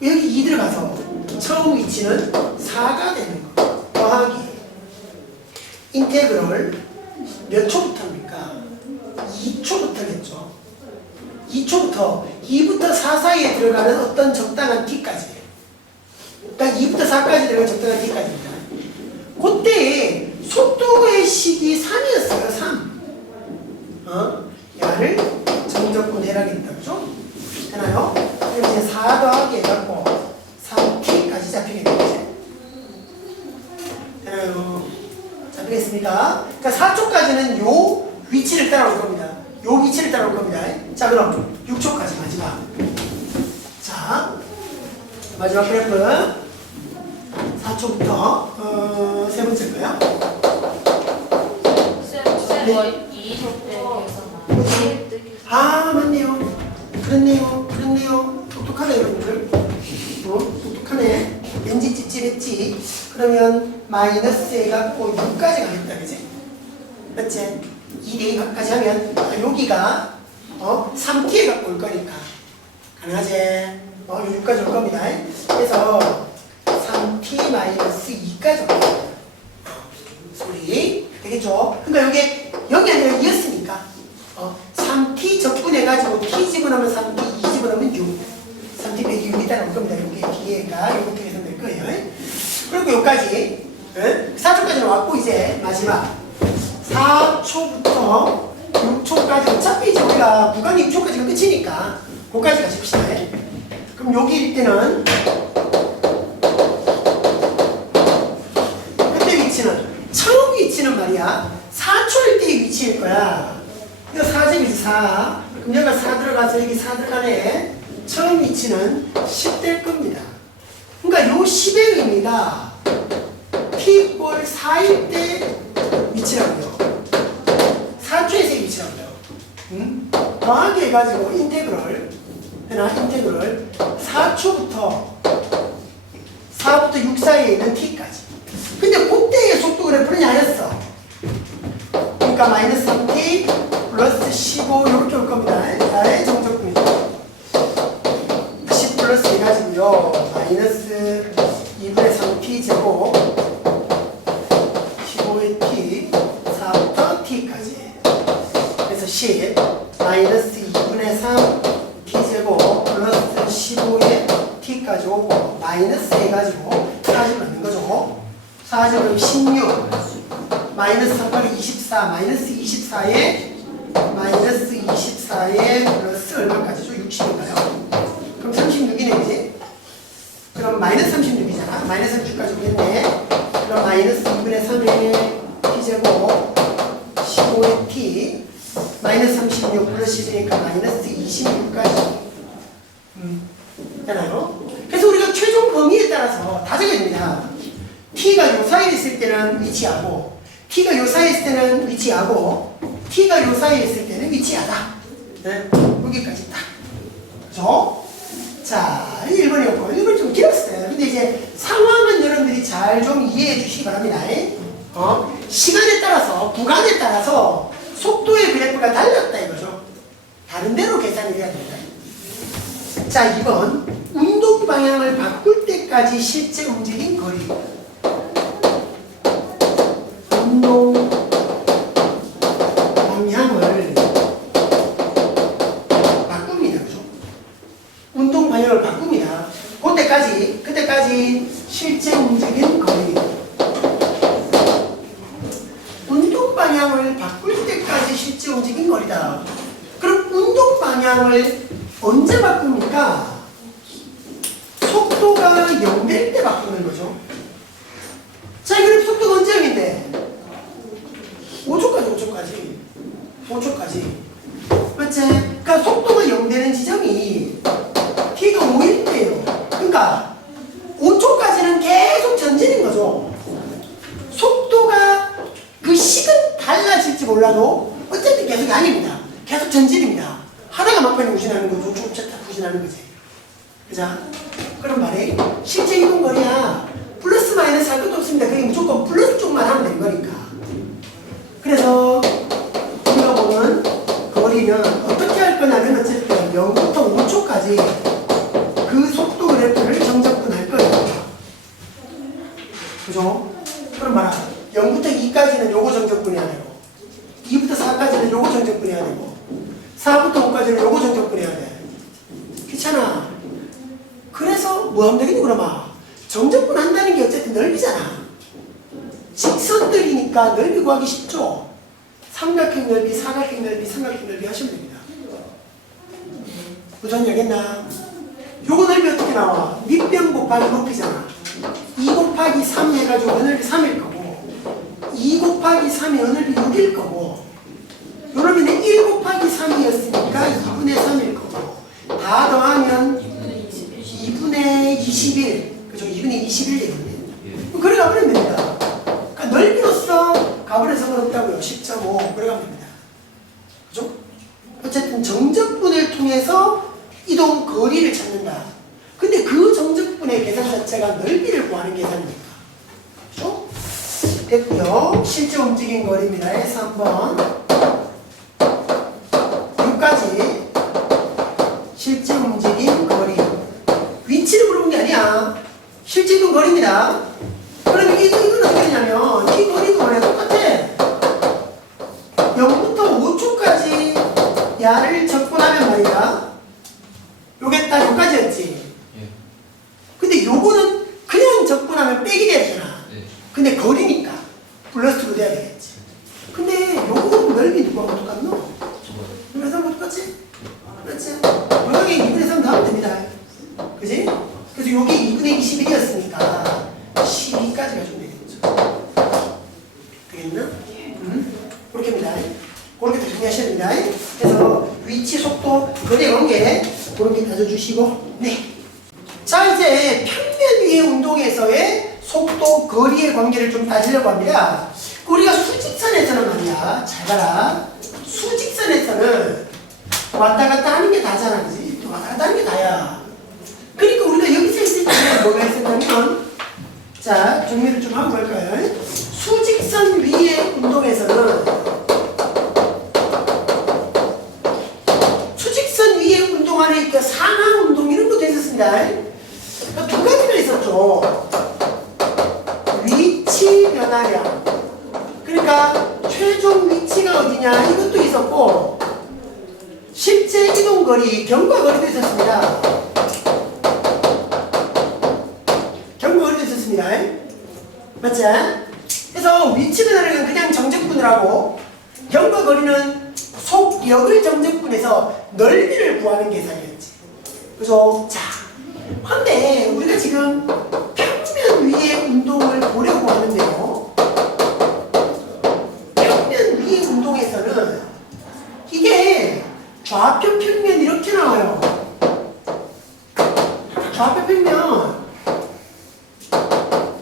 여기 2 들어가서 처음 위치는 4가 되는 거. 더하기 인테그럴 몇 초부터입니까? 2초부터겠죠. 2초부터 2부터 4 사이에 들어가는 어떤 적당한 t까지. 그러니까 2부터 4까지 들어가는 적당한 t까지입니다. 그때 속도의 식이 3이었어요. 3. 야를 정적분 해라겠다. 그죠? 되나요? 그럼 이제 4 더하기 해갖고 3t까지 잡히게 되겠지. 되나요? 잡히겠습니까? 그러니까 4초까지는 요 위치를 따라올 겁니다. 자, 그럼 6초까지 마지막. 자, 마지막 그래프 4초부터 세 번째 거요. 아, 맞네요. 그렇네요. 똑똑하네, 여러분들. 똑똑하네. 왠지 찝찝했지. 그러면 마이너스 A 갖고 6까지 가겠다, 그지? 맞지? 2대 2까지 하면 여기가 3T에 갖고 올 거니까. 가능하지? 6까지 올 겁니다. 그래서 3T 마이너스 2까지 올 겁니다. 소리. 되겠죠? 그러니까 여기 아니라 2였으니까. 3T 적분해가지고 T 집어넣으면 3T, 2 집어넣으면 6. 3T 빼기 6이 따라올 겁니다. 여기 뒤에가 이렇게 계산될 거예요. 그리고 여기까지 4초까지는 왔고 이제 마지막 4초부터 6초까지 어차피 이제 우리가 구간이 6초까지가 끝이니까 거기까지 가십시다. 그럼 여기일 때는 그때 위치는 처음 위치는 말이야 4초일 때의 위치일 거야. 이거 4제곱이지 4. 그럼 여기가 4 들어가서 여기 4 들어가네. 처음 위치는 10 될 겁니다. 그러니까 요 10의 의미가 T꼴 4일 때 위치라고요. 4초에서의 위치라고요. 더하기 해가지고 인테그럴 4초부터 6 사이에 있는 T까지. 근데 그때의 속도 그래프는 야였어. 그러니까 마이너스 3T 플러스 15 이렇게 올 겁니다. 나의 정적분이죠. 10 플러스 해가지고요. 마이너스 2분의 3T 제곱 15의 T 4부터 T까지. 그래서 10 마이너스 2분의 3 T제곱 플러스 15의 T까지 오고 마이너스 해가지고 40 넣는 거죠. 40은 16 마이너스 3분의 24 마이너스 24에 플러스 얼마까지죠? 60인가요? 그럼 36이네 그지? 그럼 마이너스 36이잖아. 마이너스 36까지 오겠네. 그럼 마이너스 2분의 3의 T제곱 15의 T 마이너스 36 플러스 10이니까 마이너스 26까지 되나요? 그래서 우리가 최종 범위에 따라서 다 적어야 됩니다. T가 요 사이에 있을 때는 위치하고 T가 요 사이에 있을 때는 위치하고 T가 요 사이에 있을 때는 위치하다. 네? 여기까지 딱. 그죠? 자, 1번이었고 1번 좀 길었어요. 근데 이제 상황은 여러분들이 잘 좀 이해해 주시기 바랍니다. 시간에 따라서 구간에 따라서 속도의 그래프가 달랐다 이거죠. 다른 데로 계산이 돼야 됩니다. 자, 2번 운동 방향을 바꿀 때까지 실제 움직인 거리. 운동 방향을 바꿉니다. 그죠? 운동 방향을 바꿉니다. 그때까지 실제 움직인 거리. 운동 방향을 바꿀 때까지 실제 움직인 거리다. 그럼 운동 방향을 언제 바꿉니까? 속도가 0될 때 바꾸는 거죠. 자, 그럼 속도가 언제 0인데? 5초까지. 맞지? 그러니까 속도가 0 되는 지점이 T가 5일 때예요. 그러니까 5초까지는 계속 전진인 거죠. 속도가 그 식은 달라질지 몰라도 어쨌든 계속이 아닙니다. 계속 전진입니다. 하다가 막판에 후진하는 거죠. 쭉쭉 다 후진하는 거지. 그죠? 그런 말이 실제 이동거리야 플러스 마이너스 할 것도 없습니다. 그게 무조건 플러스 쪽만 하면 되는 거니까. 그래서 우리가 보는 거리는 어떻게 할 거냐면 어쨌든 0부터 5초까지 그 속도 그래프를 정적분할 거예요. 그죠? 그럼 말아 0부터 2까지는 요거 정적분해야 되고 2부터 4까지는 요거 정적분해야 되고 4부터 5까지는 요거 정적분해야 돼. 귀찮아. 그래서 뭐 하면 되겠니 그러면? 정적분 한다는 게 어쨌든 넓이잖아. 직선들이니까 넓이 구하기 쉽죠. 삼각형 넓이, 사각형 넓이, 삼각형 넓이 하시면 됩니다. 무슨 얘기했나? 요거 넓이 어떻게 나와? 밑변 곱하기 높이잖아. 2 곱하기 3 해가지고 어넓이 3일 거고 2 곱하기 3이 어넓이 6일 거고 요 넓이는 1 곱하기 3이었으니까 2분의 21 되거든요. 그래 가버리면 됩니다. 그러니까 넓이로서 가버려서 어렵다고요. 10.5 그래 가면 됩니다. 그죠? 어쨌든 정적분을 통해서 이동 거리를 찾는다. 근데 그 정적분의 계산 자체가 넓이를 구하는 계산이니까. 그죠? 됐고요. 실제 움직인 거리입니다. 해서 한번 6까지 실제 움직인 거리. 위치를 물어본 게 아니야. 실제 이동 거리입니다. 그러면 이건 어떻게 되냐면 이 거리도 원래 똑같아. 0부터 5초까지 야를 적분하면 말이야. 요게 딱 요까지였지. 근데 요거는 그냥 적분하면 빼기 되잖아. 근데 거리니까 플러스로 돼야 되겠지. 근데 요거는 넓이 누구하고 똑같노? 그래서 뭐 똑같지? 그렇지? 여기 2분의 3 더하면 됩니다. 그지? 그래서 여기 2분의 21이었으니까 12까지 가주면 되겠죠. 되겠나? 그렇게 합니다. 그렇게 정리하셔야 됩니다. 그래서 위치, 속도, 거리의 관계 그렇게 다져주시고 네. 자 이제 평면 위의 운동에서의 속도, 거리의 관계를 좀 따지려고 합니다. 우리가 수직선에서는 말이야. 잘 봐라. 수직선에서는 왔다 갔다 하는 게 다잖아. 그지? 왔다 갔다 하는 게 다야. 그러니까 우리가 여기서 있을 때는 뭐가 있었냐면 자 정리를 좀 하고 갈까요? 수직선 위의 운동에서는 수직선 위의 운동 안에 있던 상하 운동 이런 것도 있었습니다. 그러니까 두 가지가 있었죠. 위치 변화량. 그러니까 최종 위치가 어디냐 이것도 있었고 실제 이동 거리, 경과 거리도 있었습니다. 경과 거리도 있었습니다. 맞지? 그래서 위치 변화량은 그냥 정적분을 하고 경과 거리는 속력을 정적분해서 넓이를 구하는 계산이었지. 그죠? 자, 근데 우리가 지금 평면 위의 운동을 보려고 하는데요. 평면 위의 운동에서는 이게 좌표 평면 이렇게 나와요. 좌표 평면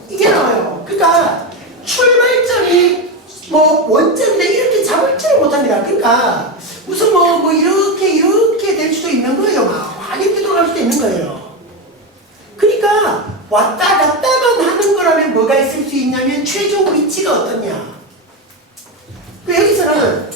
이게 나와요. 그러니까 출발점이 뭐 원점이나 이렇게 잡을지를 못합니다. 그러니까 무슨 뭐 이렇게 될 수도 있는 거예요. 막 이렇게 돌아갈 수도 있는 거예요. 그러니까 왔다 갔다만 하는 거라면 뭐가 있을 수 있냐면 최종 위치가 어떻냐. 여기서는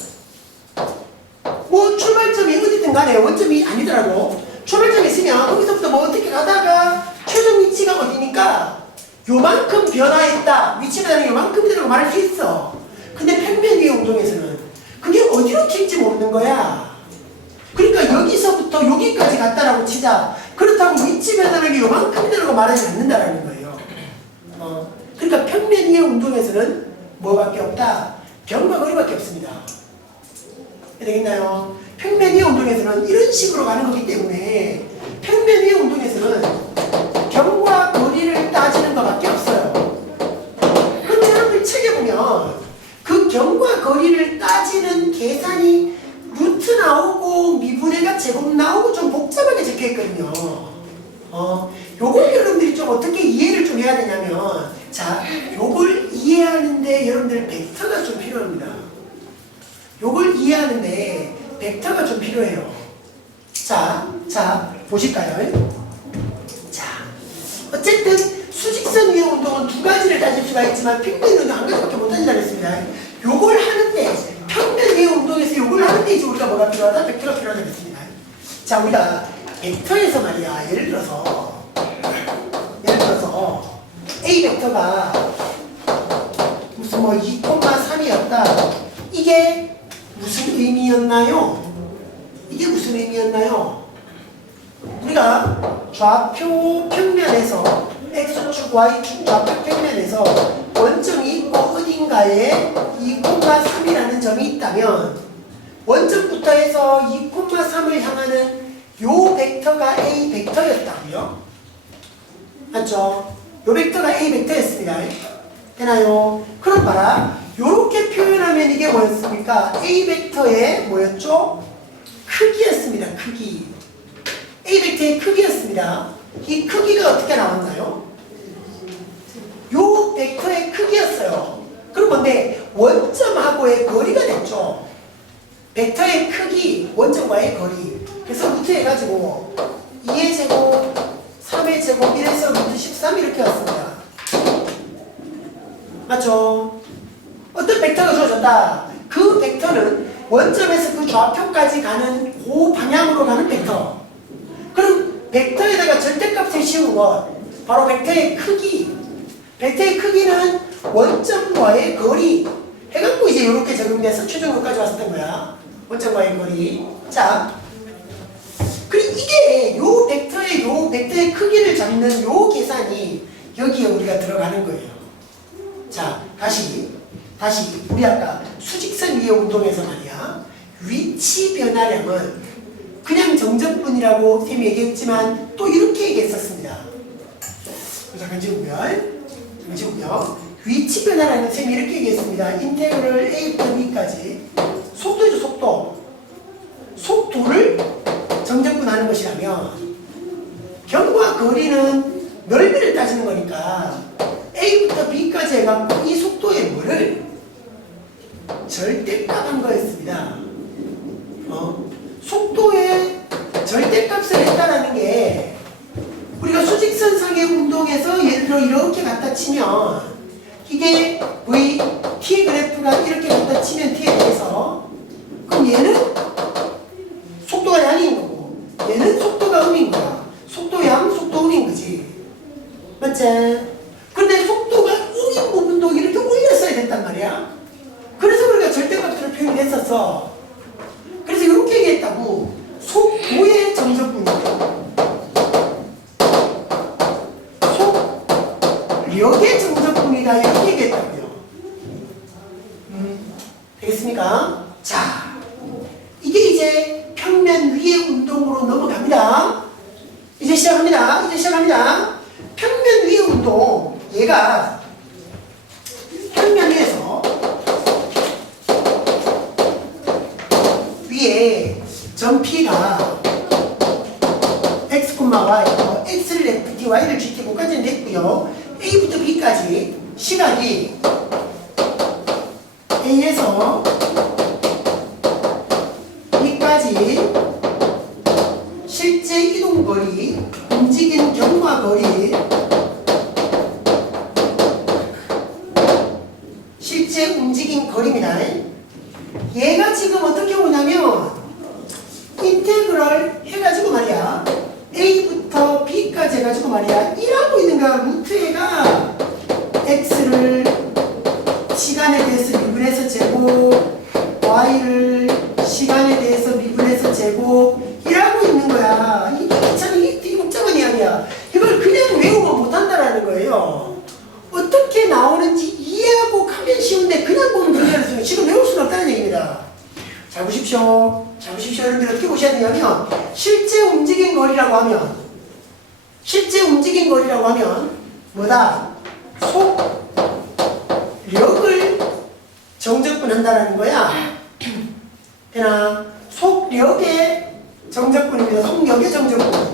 뭐 출발점이 어디든 간에 원점이 아니더라도 출발점이 있으면 거기서부터 뭐 어떻게 가다가 최종 위치가 어디니까 요만큼 변화했다. 위치 변화는 요만큼이라고 말할 수 있어. 근데 평면 위의 운동에서는 그게 어디로 튈지 모르는 거야. 그러니까 여기서부터 여기까지 갔다라고 치자. 그렇다고 위치 변화는 요만큼이라고 말하지 않는다라는 거예요. 그러니까 평면 위의 운동에서는 뭐밖에 없다? 경과 거리밖에 없습니다. 되겠나요? 평면 위의 운동에서는 이런 식으로 가는 거기 때문에 평면 위의 운동에서는 경과 거리를 따지는 것밖에 없어요. 그런데 여러분들 책에 보면 그 경과 거리를 따지는 계산이 루트 나오고 미분해가 제곱 나오고 좀 복잡하게 적혀 있거든요. 요걸 여러분들이 좀 어떻게 이해를 좀 해야 되냐면 자, 요걸 이해하는데 여러분들 벡터가 좀 필요합니다. 요걸 이해하는데 벡터가 좀 필요해요. 자, 보실까요? 자, 어쨌든 수직선 위의 운동은 두 가지를 따질 수가 있지만 평면 운동 한 가지밖에 못 따진다고 했습니다. 요걸 하는데 평면 위의 운동에서 요걸 하는데 이제 우리가 뭐가 필요하다? 벡터가 필요하다고 했습니다. 자, 우리가 벡터에서 말이야, 예를 들어서 A 벡터가 무슨 뭐 2,3이었다. 이게 무슨 의미였나요? 이게 무슨 의미였나요? 우리가 좌표 평면에서 X축, Y축 좌표 평면에서 원점이 있고 어딘가에 2,3이라는 점이 있다면 원점부터 해서 2,3을 향하는 요 벡터가 A 벡터였다고요? 맞죠? 요 벡터가 A 벡터였습니다. 되나요? 그럼 봐라. 요렇게 표현하면 이게 뭐였습니까? A 벡터의 뭐였죠? 크기였습니다. 크기. A 벡터의 크기였습니다. 이 크기가 어떻게 나왔나요? 요 벡터의 크기였어요. 그럼 뭔데? 원점하고의 거리가 됐죠. 벡터의 크기, 원점과의 거리. 그래서 루트 해가지고 2의 제곱, 3의 제곱, 1에서 루트 13 이렇게 왔습니다. 맞죠? 어떤 벡터가 주어졌다. 그 벡터는 원점에서 그 좌표까지 가는 그 방향으로 가는 벡터. 그럼 벡터에다가 절대값을 씌운 것, 바로 벡터의 크기. 벡터의 크기는 원점과의 거리 해갖고 이제 이렇게 적용돼서 최종값까지 왔었던 거야. 원점과의 거리. 자, 그리고 이게 요 벡터의 크기를 잡는 요 계산이 여기에 우리가 들어가는 거예요. 자, 다시 우리 아까 수직선 위의 운동에서 말이야, 위치 변화량은 그냥 정적분이라고 쌤이 얘기했지만 또 이렇게 얘기했었습니다. 잠깐 지우고요. 위치 변화량은 쌤이 이렇게 얘기했습니다. 인테그럴 A부터 B까지 속도죠. 속도를 정적분하는 것이라면 경과 거리는 넓이를 따지는 거니까 A부터 B까지 해갖고 이 속도의 뭐를 절대값 한 거였습니다. 속도의 절대값을 했다라는 게 우리가 수직선상의 운동에서 예를 들어 이렇게 갖다 치면 이게 V, T의 그래프가 이렇게 갖다 치면 T에 대해서 그럼 얘는 속도가 양인 거고 얘는 속도가 음인 거야. 속도 양, 속도 음인 거지. 맞지? 근데 속도가 음인 부분도 이렇게 올렸어야 됐단 말이야. 그래서 우리가 절대값으로 표현했었어. 그래서 이렇게 얘기했다고. 속도의 정적분이고 속력의 정적분이다 이렇게 얘기했다고요. 되겠습니까? 자, 이게 이제 평면 위의 운동으로 넘어갑니다. 이제 시작합니다. 평면 위의 운동, 얘가 평면 위에서 위에 점 P가 x, y, x를 ft, y를 gt, 고까지는 됐고요. A부터 B까지 시각이 A에서 B까지 실제 이동거리, 움직이는 경과거리, 실제 움직인 거리입니다. 얘가 지금 어떻게 오냐면 인테그럴 해가지고 말이야 A부터 B까지 해가지고 말이야 1하고 있는 거야. 루트 A가 X를 시간에 대해서 미분해서 제곱, Y를 시간에 대해서 미분해서 제곱 1하고 있는 거야. 이게 참 되게 복잡한 이야기야. 이걸 그냥 외우면 못한다라는 거예요. 어떻게 나오는지 이해하고 가면 쉬운데 그냥 보면 되는 지금 외울 수는 없다는 얘기입니다. 잘 보십시오. 여러분들 어떻게 보셔야 되냐면 실제 움직인 거리라고 하면 뭐다? 속력을 정적분한다라는 거야. 되나? 속력의 정적분입니다. 속력의 정적분.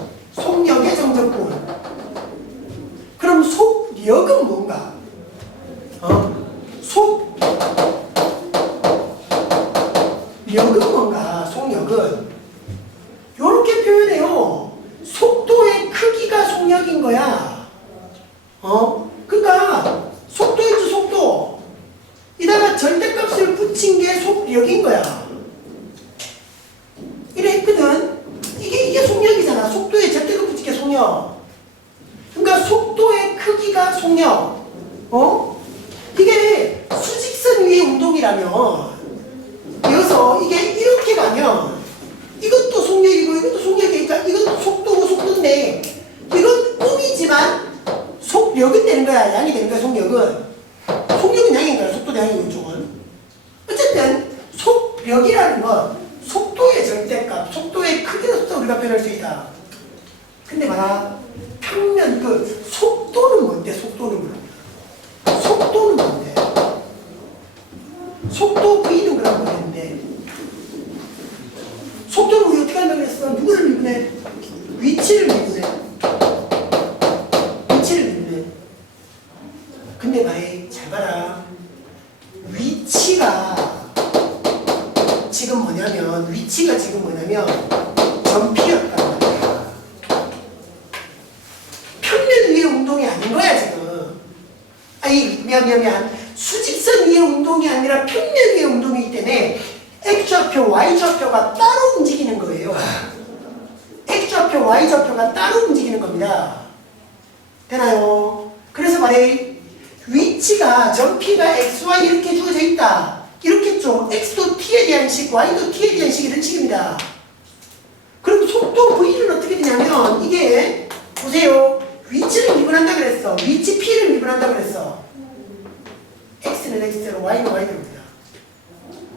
그럼 속력은 뭔가? 속력은 뭔가? 속력은 요렇게 표현해요. 속도의 크기가 속력인 거야. 그러니까 속도이지 속도. 이다가 절대값을 붙인 게 속력인 거야. 이래 했거든. 이게 속력이잖아. 속도에 절대값 붙인 게 속력. 그러니까 속도의 크기가 속력. 이게 수직선 위의 운동이라면 여기서 이게 이렇게 가면 이것도 속력이고 이것도 속력이니까 이것도 속도인데 이건 음이지만 속력은 되는 거야. 양이 되는 거야. 속력은 양인 거야. 속도 양이고 이쪽은. 어쨌든 속력이라는 건 속도의 절대값, 속도의 크기로서 우리가 표현할 수 있다. 근데 봐라. 평면 속도는 뭔데? 속도는 뭔데? 속도 V는 그라고 했는데 속도를 우리 어떻게 한다고 했어? 누구를 미분해? 위치를 미분해. 근데 봐요. 미안. 수직선 위의 운동이 아니라 평면 위의 운동이기 때문에 X좌표, Y좌표가 따로 움직이는 거예요. X좌표, Y좌표가 따로 움직이는 겁니다. 되나요? 그래서 말해 위치가 점P가 X, Y 이렇게 주어져 있다. 이렇겠죠. X도 T에 대한 식, Y도 T에 대한 식 이런 식입니다. 그럼 속도 V는 어떻게 되냐면 이게 보세요. 위치를 미분한다 그랬어. 위치 P를 미분한다 그랬어. X는 X대로, Y는 Y대로입니다.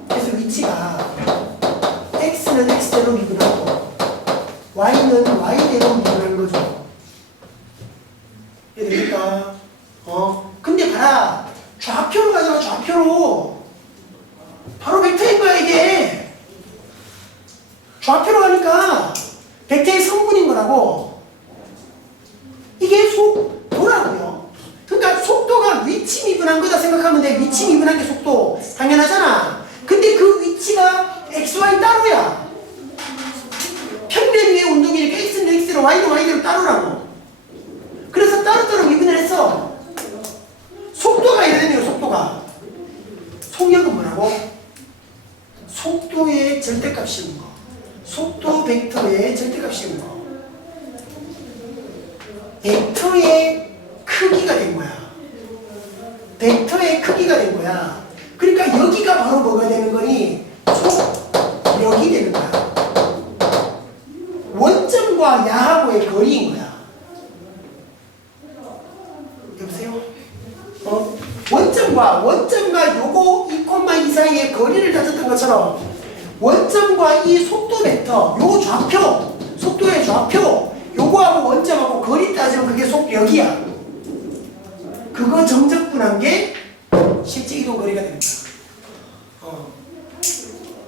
그래서 위치가 X는 X대로 미분하고 Y는 Y대로 미분하는 거죠. 이해됩니까? 근데 봐라. 좌표로 가잖아, 좌표로. 바로 벡터인 거야, 이게. 좌표로 가니까 벡터의 성분인 거라고. 이게 속도라고요. 그러니까 속도가 위치 미분한 거다 생각하면 돼. 위치 미분한 게 속도. 당연하잖아. 근데 그 위치가 X, Y 따로야. 평면 위의 운동이니까 X는 X대로, Y는 Y대로 따로라고. 그래서 따로따로 미분을 했어. 속도가 이러네요, 속도가. 속력은 뭐라고? 속도의 절대값 씌운 거. 속도 벡터의 절대값 씌운 거. 벡터의 크기가 된 거야. 벡터의 크기가 된 거야. 그러니까 여기가 바로 뭐가 되는 거니? 속력이 되는 거야. 원점과 야하고의 거리인 거야. 여보세요? 원점과 요거 2,2 사이의 거리를 따졌던 것처럼 원점과 이 속도 벡터, 요거 좌표, 속도의 좌표, 요거하고 원점하고 거리 따지면 그게 속력이야. 그거 정적분한 게 실제 이동 거리가 됩니다.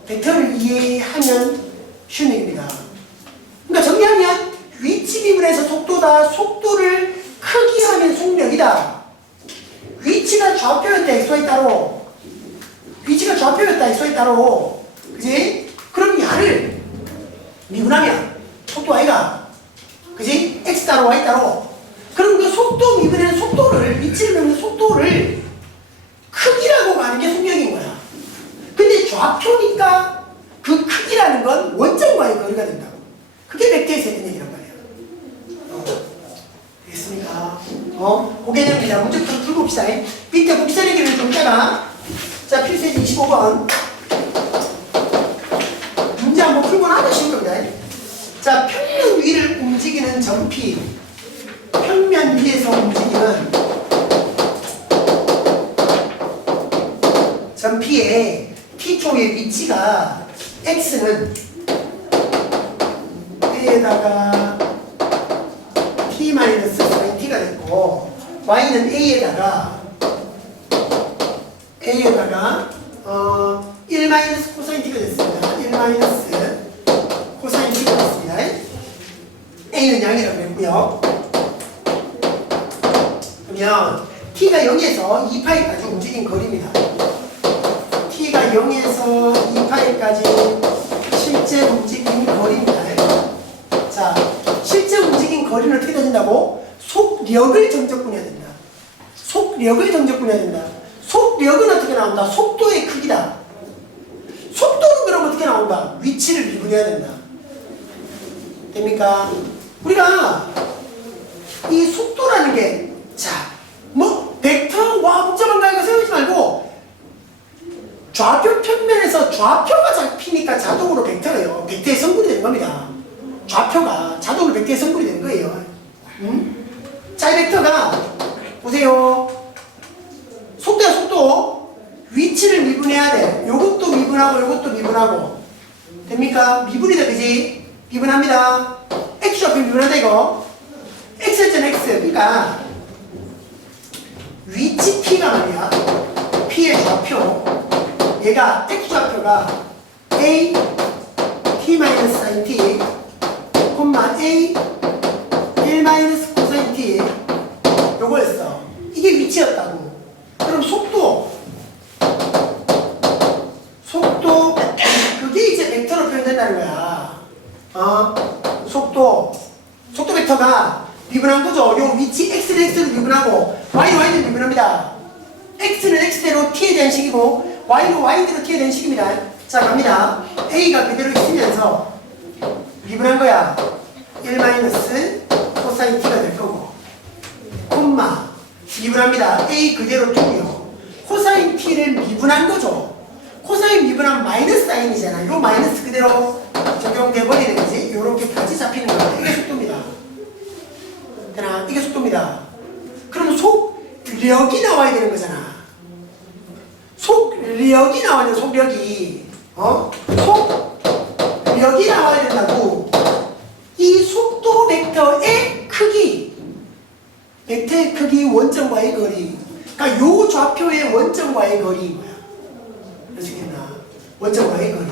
벡터를 이해하면 쉬운 얘기입니다. 그러니까 정리하면 위치 미분에서 속도다. 속도를 크기 하면 속력이다. 위치가 좌표였다. XY 따로. 위치가 좌표였다. XY 따로. 그지? 그럼 야를 미분하면 속도 Y가 그지? X 따로 Y 따로. 그럼 그 속도 미분에는 속도를 위치를 미분의 속도를 크기라고 하는 게 속력인 거야. 근데 좌표니까 그 크기라는 건 원점과의 거리가 된다고. 그게 벡터의 세대력이란 말이야. 됐습니까? 그게 됩니다. 문제부터 풀고 봅시다. 밑에 복사 얘기를 좀 따라. 자, 필수에서 25번. 문제 한번 풀고 나면 쉬운 겁니다. 자, 평면 위를 움직이는 점P. 평면 위에서 움직이는 점P의 T초의 위치가 X는 A에다가 T-T가 됐고 Y는 A에다가 1 코사인 T가 됐습니다. 1 코사인 T가 됐습니다. A는 양이라고 했고요. 그러면 T가 0에서 2파이까지 움직인 거리입니다. T가 0에서 2파이까지 실제 움직인 거리입니다. 자, 실제 움직인 거리는 어떻게 된다고? 속력을 정적분해야 된다. 속력을 정적분해야 된다. 속력은 어떻게 나온다? 속도의 크기다. 속도는 그럼 어떻게 나온다? 위치를 미분해야 된다. 됩니까? 우리가 이 속도라는 게, 자, 뭐 벡터 목적만 가지고 세우지 말고 좌표 평면에서 좌표가 잡히니까 자동으로 벡터예요. 벡터의 성분이 되는 겁니다. 좌표가 자동으로 벡터의 성분이 되는 거예요. 자, 이 벡터가 보세요. 속도야, 속도. 위치를 미분해야 돼. 요것도 미분하고 요것도 미분하고. 됩니까? 미분이 돼, 그지? 미분합니다. X좌표 미분한다, 이거. X였잖아, X. 그러니까 위치 P가 말이야. P의 좌표. 얘가 X좌표가 A T-sin T, A 1 코사인 T 요거였어. 이게 위치였다고. 그럼 속도 그게 이제 벡터로 표현된다는 거야. 속도 벡터가 미분한 거죠. 요 위치 X를 X로 미분하고 Y를 Y로 미분합니다. x는 x대로 t에 대한 식이고 y는 y대로 t에 대한 식입니다. 자, 갑니다. a가 그대로 있으면서 미분한 거야. 1 마이너스 코사인 t가 될 거고, 콤마 미분합니다. a 그대로 두고요. 코사인 t를 미분한 거죠. 코사인 미분하면 마이너스 사인이잖아. 요 마이너스 그대로 적용돼 버리는 거지. 요렇게 같이 잡히는 거야. 이게 속도입니다. 되나? 이게 속도입니다. 그러면 속력이 나와야 되는 거잖아. 속력이 나와야 돼. 속력이 속력이 나와야 된다고. 이 속도 벡터의 크기, 벡터의 크기 원점과의 거리, 그러니까 요 좌표의 원점과의 거리인 거야. 아시겠나? 원점과의 거리.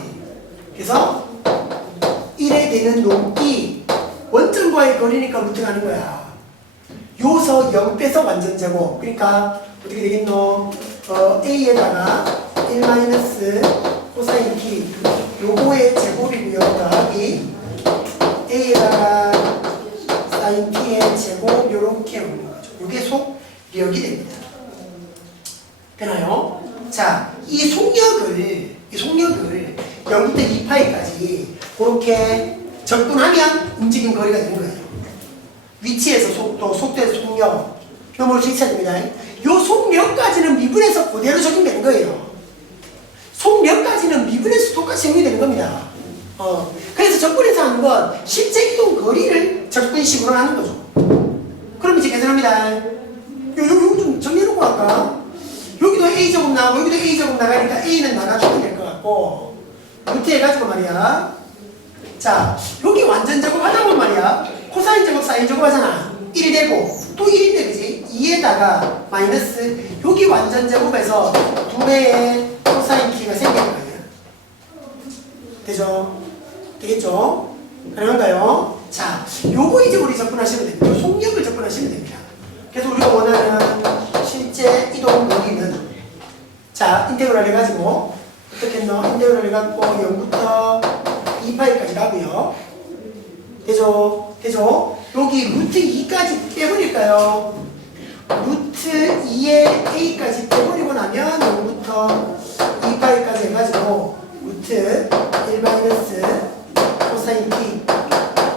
그래서 1에 되는 놈이 원점과의 거리니까 루트 가는 거야. 요서 0 빼서 완전 제곱. 그러니까 어떻게 되겠노? a에다가 1 마이너스 코사인 t 요거의 제곱이고요. 더하기 a에다가 사인 t의 제곱 요렇게 오는 거죠. 요게 속력이 됩니다. 되나요? 자, 이 속력을 0부터 2파이까지 그렇게 접근하면 움직임 거리가 되는 거예요. 위치에서 속도, 속도에서 속력, 요걸 있어야 됩니다. 요 속력까지는 미분에서 그대로 적용되는 거예요. 속력까지는 미분에서 똑같이 적용이 되는 겁니다. 그래서 접근해서 하는 건 실제 이동 거리를 접근식으로 하는 거죠. 그럼 이제 계산합니다. 요 좀 정리해놓고 갈까? 여기도 A제곱 나오고 여기도 A제곱 나가니까 A는 나가주면 될 것 같고, 루트 해가지고 말이야. 자, 여기 완전 제곱 하다 보면 말이야. 코사인 제곱, 사인 제곱 하잖아. 1이 되고, 또 1인데, 그지? 2에다가 마이너스, 여기 완전 제곱에서 2배의 코사인 t가 생기는 거 아니야? 되죠? 되겠죠? 가능한가요? 자, 요거 이제 우리 접근하시면 됩니다. 요 속력을 접근하시면 됩니다. 그래서 우리가 원하는 실제 이동 거리는, 자, 인테그랄 해가지고, 어떻게 했노? 인테그랄 해갖고 0부터 2파이까지 가고요. 되죠? 되죠? 여기 루트 2까지 빼버릴까요? 루트 2의 a까지 빼버리고 나면 0부터 2파이까지 해가지고 루트 1 마이너스 코사인 t.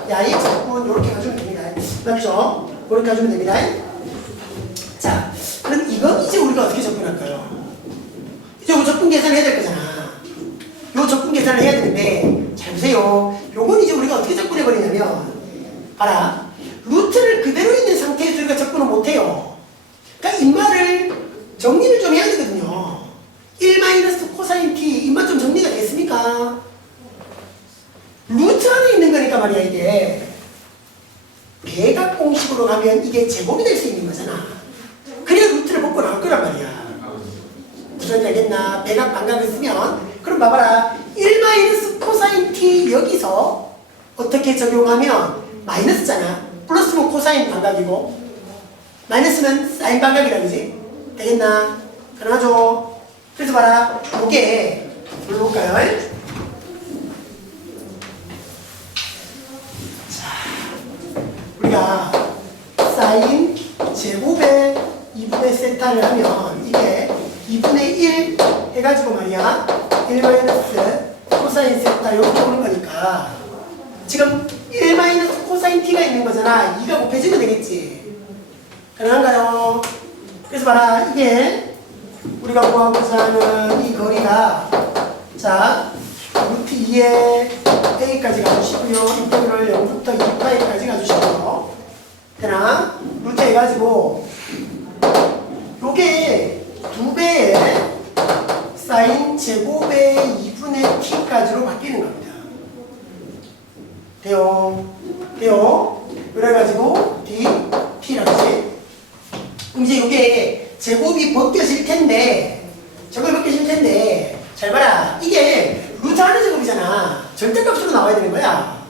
야, 이 적분 이렇게 가주면 됩니다. 맞죠? 그렇게 가주면 됩니다. 자, 그럼 이건 이제 우리가 어떻게 접근할까요? 이제 요 접근 계산을 해야 될 거잖아. 요 접근 계산을 해야 되는데, 잘 보세요. 요건 이제 우리가 어떻게 접근해버리냐면, 봐라. 루트를 그대로 있는 상태에서 우리가 접근을 못해요. 그러니까 입말을 정리를 좀 해야 되거든요. 1 마이너스 코사인 t, 입말 좀 정리가 됐습니까? 루트 안에 있는 거니까 말이야, 이게. 대각 공식으로 가면 이게 제곱이 될 수 있는 거잖아. 그래야 루트를 벗고 나올 거란 말이야. 무슨 소리 알겠나? 대각 반각을 쓰면, 그럼 봐봐라. 1 마이너스 코사인 t 여기서 어떻게 적용하면 마이너스잖아. 플러스면 코사인 반각이고, 마이너스면 사인 반각이라 그지? 되겠나? 그러나죠? 그래서 봐라. 요게, 볼까요? 자, 우리가 사인 제곱에 2분의 세타를 하면 이게 2분의 1 해가지고 말이야. 1 마이너스 코사인 세타 이렇게 오는 거니까 지금 1 마이너스 코사인 t가 있는 거잖아. 2가 곱해지면 되겠지. 가능한가요? 그래서 봐라. 이게 우리가 구하고자 하는 이 거리가, 자, 루트 2에 a까지 가주시고요. 인테그럴 0부터 2파이까지 가주시고요. 되나? 루트 해가지고 요게 2배의 사인 제곱의 2분의 t까지로 바뀌는 겁니다. 돼요? 돼요? 그래가지고 t라지. 그럼 이제 요게 제곱이 벗겨질 텐데, 저걸 벗겨질 텐데, 잘 봐라. 이게 루트 안의 제곱이잖아. 절대값으로 나와야 되는 거야.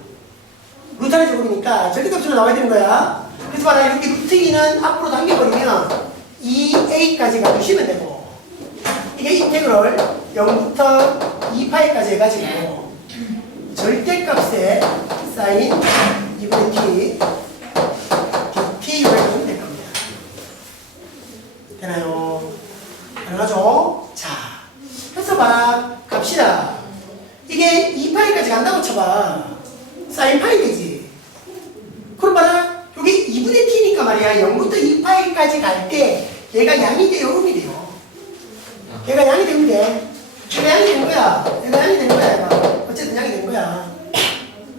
루트 안의 제곱이니까 절대값으로 나와야 되는 거야. 그래서 봐라. 여기 루트 2는 앞으로 당겨버리면 2a까지 가주시면 되고, 이게 인테그럴 0부터 2파이까지 해가지고 절대값에 사인 2분의 t dt 이렇게 하면 될 겁니다. 되나요? 말이야 0부터 2파이까지 갈 때 얘가 양이 돼요, 음이 돼요? 얘가 양이 되면 돼. 얘가 양이 되는 거야. 얘가 양이 되는 거야. 얘가. 어쨌든 양이 되는 거야.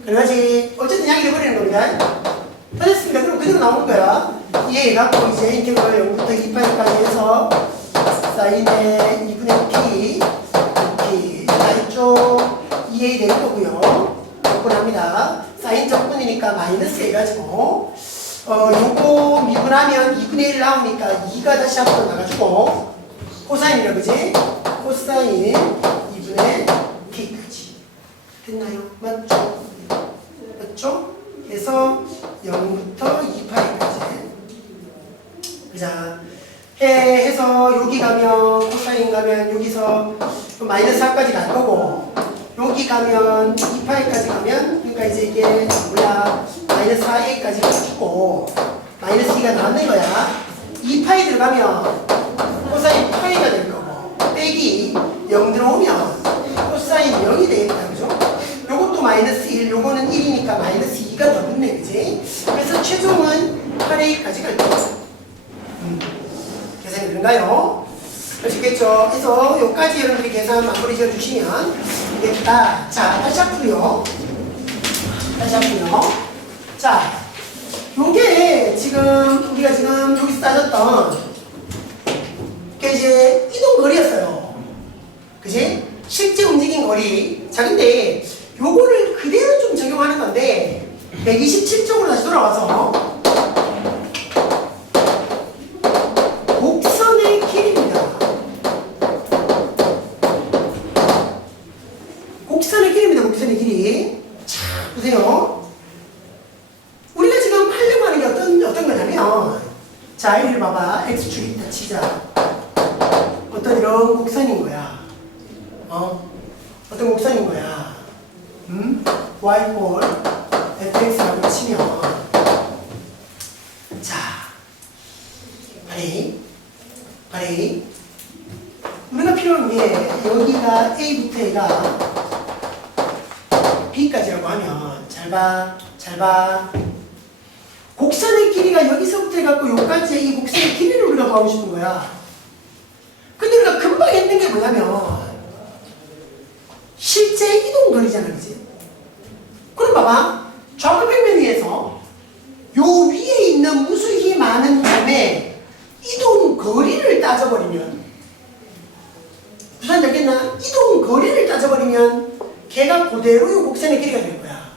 그래가지 어쨌든 양이 돼버리는 겁니다. 됐습니다. 그럼 그대로 나오는 거야. 얘 갖고 이제 인테그럴 0부터 2파이까지 해서 사인의 2분의 t 자 이쪽 2a 될 거고요. 적분합니다. 사인 적분이니까 마이너스 해가지고 요거 미분하면 2분의 1 나오니까 2가 다시 앞으로 나가지고 코사인이라 그지? 코사인 2분의 t까지 됐나요? 맞죠? 맞죠? 그래서 0부터 2파이까지 자 해서 여기 가면 코사인 가면 여기서 마이너스 4까지 갈 거고 여기 가면 2파이까지 가면 그러니까 이제 이게 뭐야 마이너스 4a까지 가지고 마이너스 2가 나왔는 거야. 2파이 들어가면 코사인 파이가 될 거고 빼기 0 들어오면 코사인 0이 되겠다. 그죠? 요것도 마이너스 1 요거는 1이니까 마이너스 2가 더 붙네. 그지? 그래서 최종은 8a까지 갈 거야. 계산이 그런가요? 그러시겠죠? 그래서 여기까지 여러분들이 계산 마무리 지어주시면 되겠다. 자, 다시 할게요. 자, 요게 지금 우리가 지금 여기서 따졌던 게 이제 이동 거리였어요. 그지? 실제 움직인 거리. 자, 근데 요거를 그대로 좀 적용하는 건데 127쪽으로 다시 돌아와서 곡선의 길이입니다. 곡선의 길이. 자, 보세요. 우리가 지금 하려고 하는 게 어떤 거냐면, 자, 이리 봐봐. X축 있다 치자. 어떤 이런 곡선인 거야. 어떤 곡선인 거야. Y 꼴 fx라고 치면, 자, 발이 우리가 필요한 게 여기가 A부터 A가 B까지라고 하면 잘 봐. 곡선의 길이가 여기서부터 해갖고 여기까지 이 곡선의 길이를 우리가 구하고 싶은 거야. 근데 우리가 금방 했는 게 뭐냐면 실제 이동 거리잖아, 그지? 그럼 봐봐. 좌표 평면 위에서 요 위에 있는 무수히 많은 점의 이동 거리를 따져버리면 무슨 되겠나? 이동 거리를 따져버리면 걔가 그대로 이 곡선의 길이가 될 거야.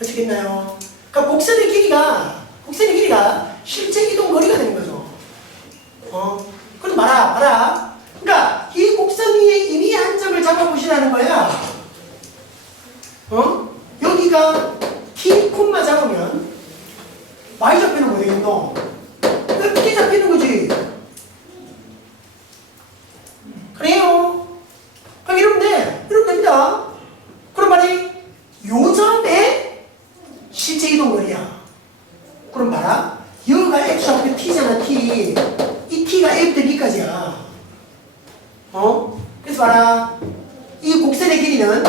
아시겠나요? 그러니까 곡선의 길이가 실제 이동 거리가 되는 거죠. 그럼 봐라. 그러니까 이 곡선 위에 이미 한 점을 잡아보시라는 거야. 여기가 T 콤마 잡으면 Y좌표는 뭐 되겠노? T 잡히는 거지. 그래요. 그럼 이러면 됩니다. 그럼 말이 요 점에 실제 이동거리야. 그럼 봐라. 여기가 X좌표 T잖아, T. 이 T가 A부터 B까지야. 그래서 봐라. 이 곡선의 길이는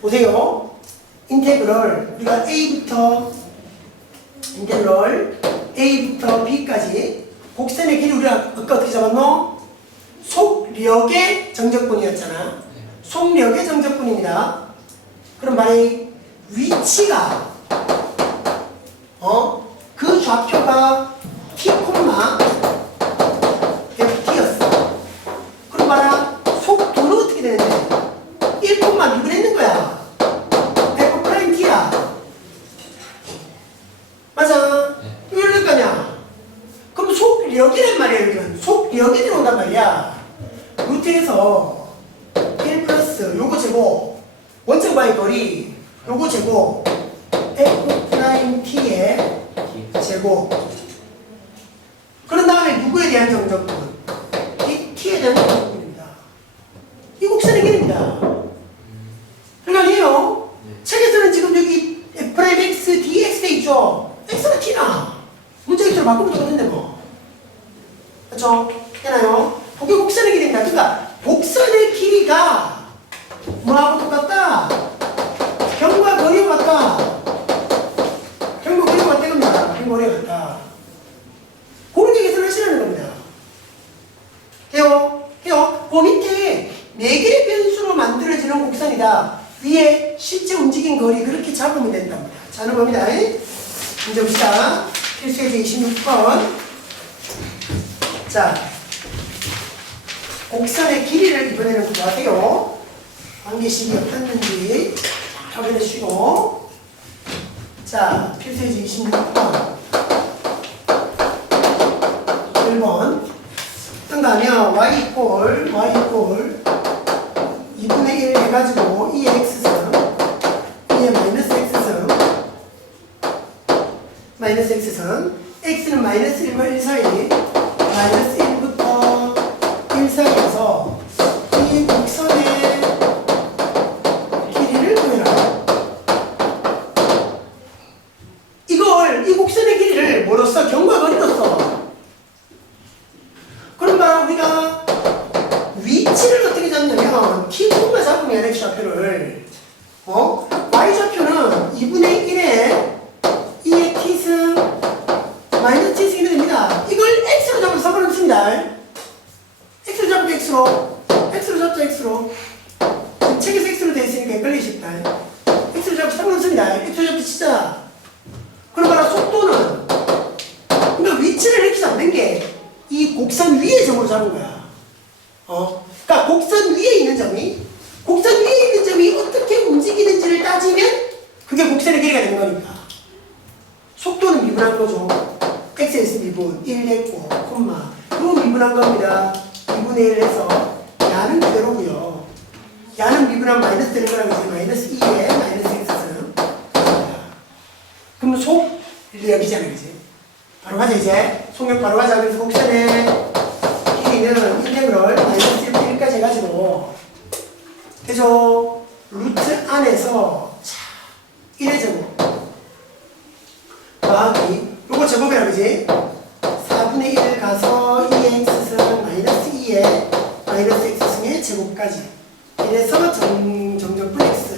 보세요. 인테그럴 우리가 A부터 B까지 곡선의 길이 우리가 아까 어떻게 잡았노? 속력의 정적분이었잖아. 속력의 정적분입니다. 그럼 말이 위치가 그 좌표가 T, FT였어. 그럼 봐라. 속도는 어떻게 되는데? 1, 미분했는 거야. F' T야. 맞아? 왜 이럴 거냐? 그럼 속력이란 말이야, 여기는. 속력이 들어온단 말이야. 루트에서 1 플러스 요거 제곱, 원점과의 거리, 요거 제곱, F'T의 제곱. 그런 다음에 누구에 대한 정적분? T에 대한 정적분입니다. 이 곡선의 길입니다. 그러니까 아니에요. 책에서는 지금 여기 F'X, dx 돼 있죠? X는 T나. 문자 기초를 바꾸면 되는데 뭐. 그렇죠? 되나요? 그게 곡선의 길입니다. 그러니까 곡선의 길이가 뭐하고 똑같다? 곡선이다. 위에 실제 움직인 거리 그렇게 잡으면 된답니다. 자는 겁니다. 문제 봅시다. 필수예제 26번. 자, 곡선의 길이를 이번에는 구하세요. 관계식이 어떻는지 확인해 주시고. 자, 필수예제 26번. 1번. 어떤가 하면 y 이꼴 2분의 1 해가지고 2의 x승 2의 마이너스 x승 x는 마이너스 1과 1 사이 마이너스 1부터 1 사이에서 이 곡선의 길이를 구해라. 이 곡선의 길이를 뭐로써? 경과 거리로 써. 그럼 바로 우리가 위치를 어떻게 잡냐면 t2만 잡으면 x좌표를 y좌표는 2분의 1에 2의 t승 마이너스 t승이 됩니다. 이걸 x로 잡아서 써버렸습니다. x로 잡고 x로 잡자 x로 책에서 x로 되어 있으니까 헷갈리기 쉽다. x로 잡고 써버렸습니다. x로 잡고 치자. 그럼 바로 속도는 그러니까 위치를 이렇게 잡는 게 이 곡선 위의 점으로 잡은 거야. 그러니까 곡선 위에 있는 점이 어떻게 움직이는지를 따지면 그게 곡선의 길이가 되는 거니까. 속도는 미분한 거죠. x에서 미분 1 됐고 콤마 이거 미분한 겁니다. 2분의 1 해서 야는 그대로고요. 야는 미분한 마이너스 되는 거라고 이제 마이너스 2에 마이너스 x는 그럼 속 여기잖아, 그지? 바로 가자 이제. 속력 바로 가자. 그래서 곡선의 길이는 인테그럴 마이너스 1부터 1까지 해가지고 되죠? 루트 안에서 자 1의 제곱 더하기 요거 제곱이라 그지? 4분의 1 가서 2의 x승 마이너스 2의 마이너스 x승의 제곱까지 이래서 정적분 x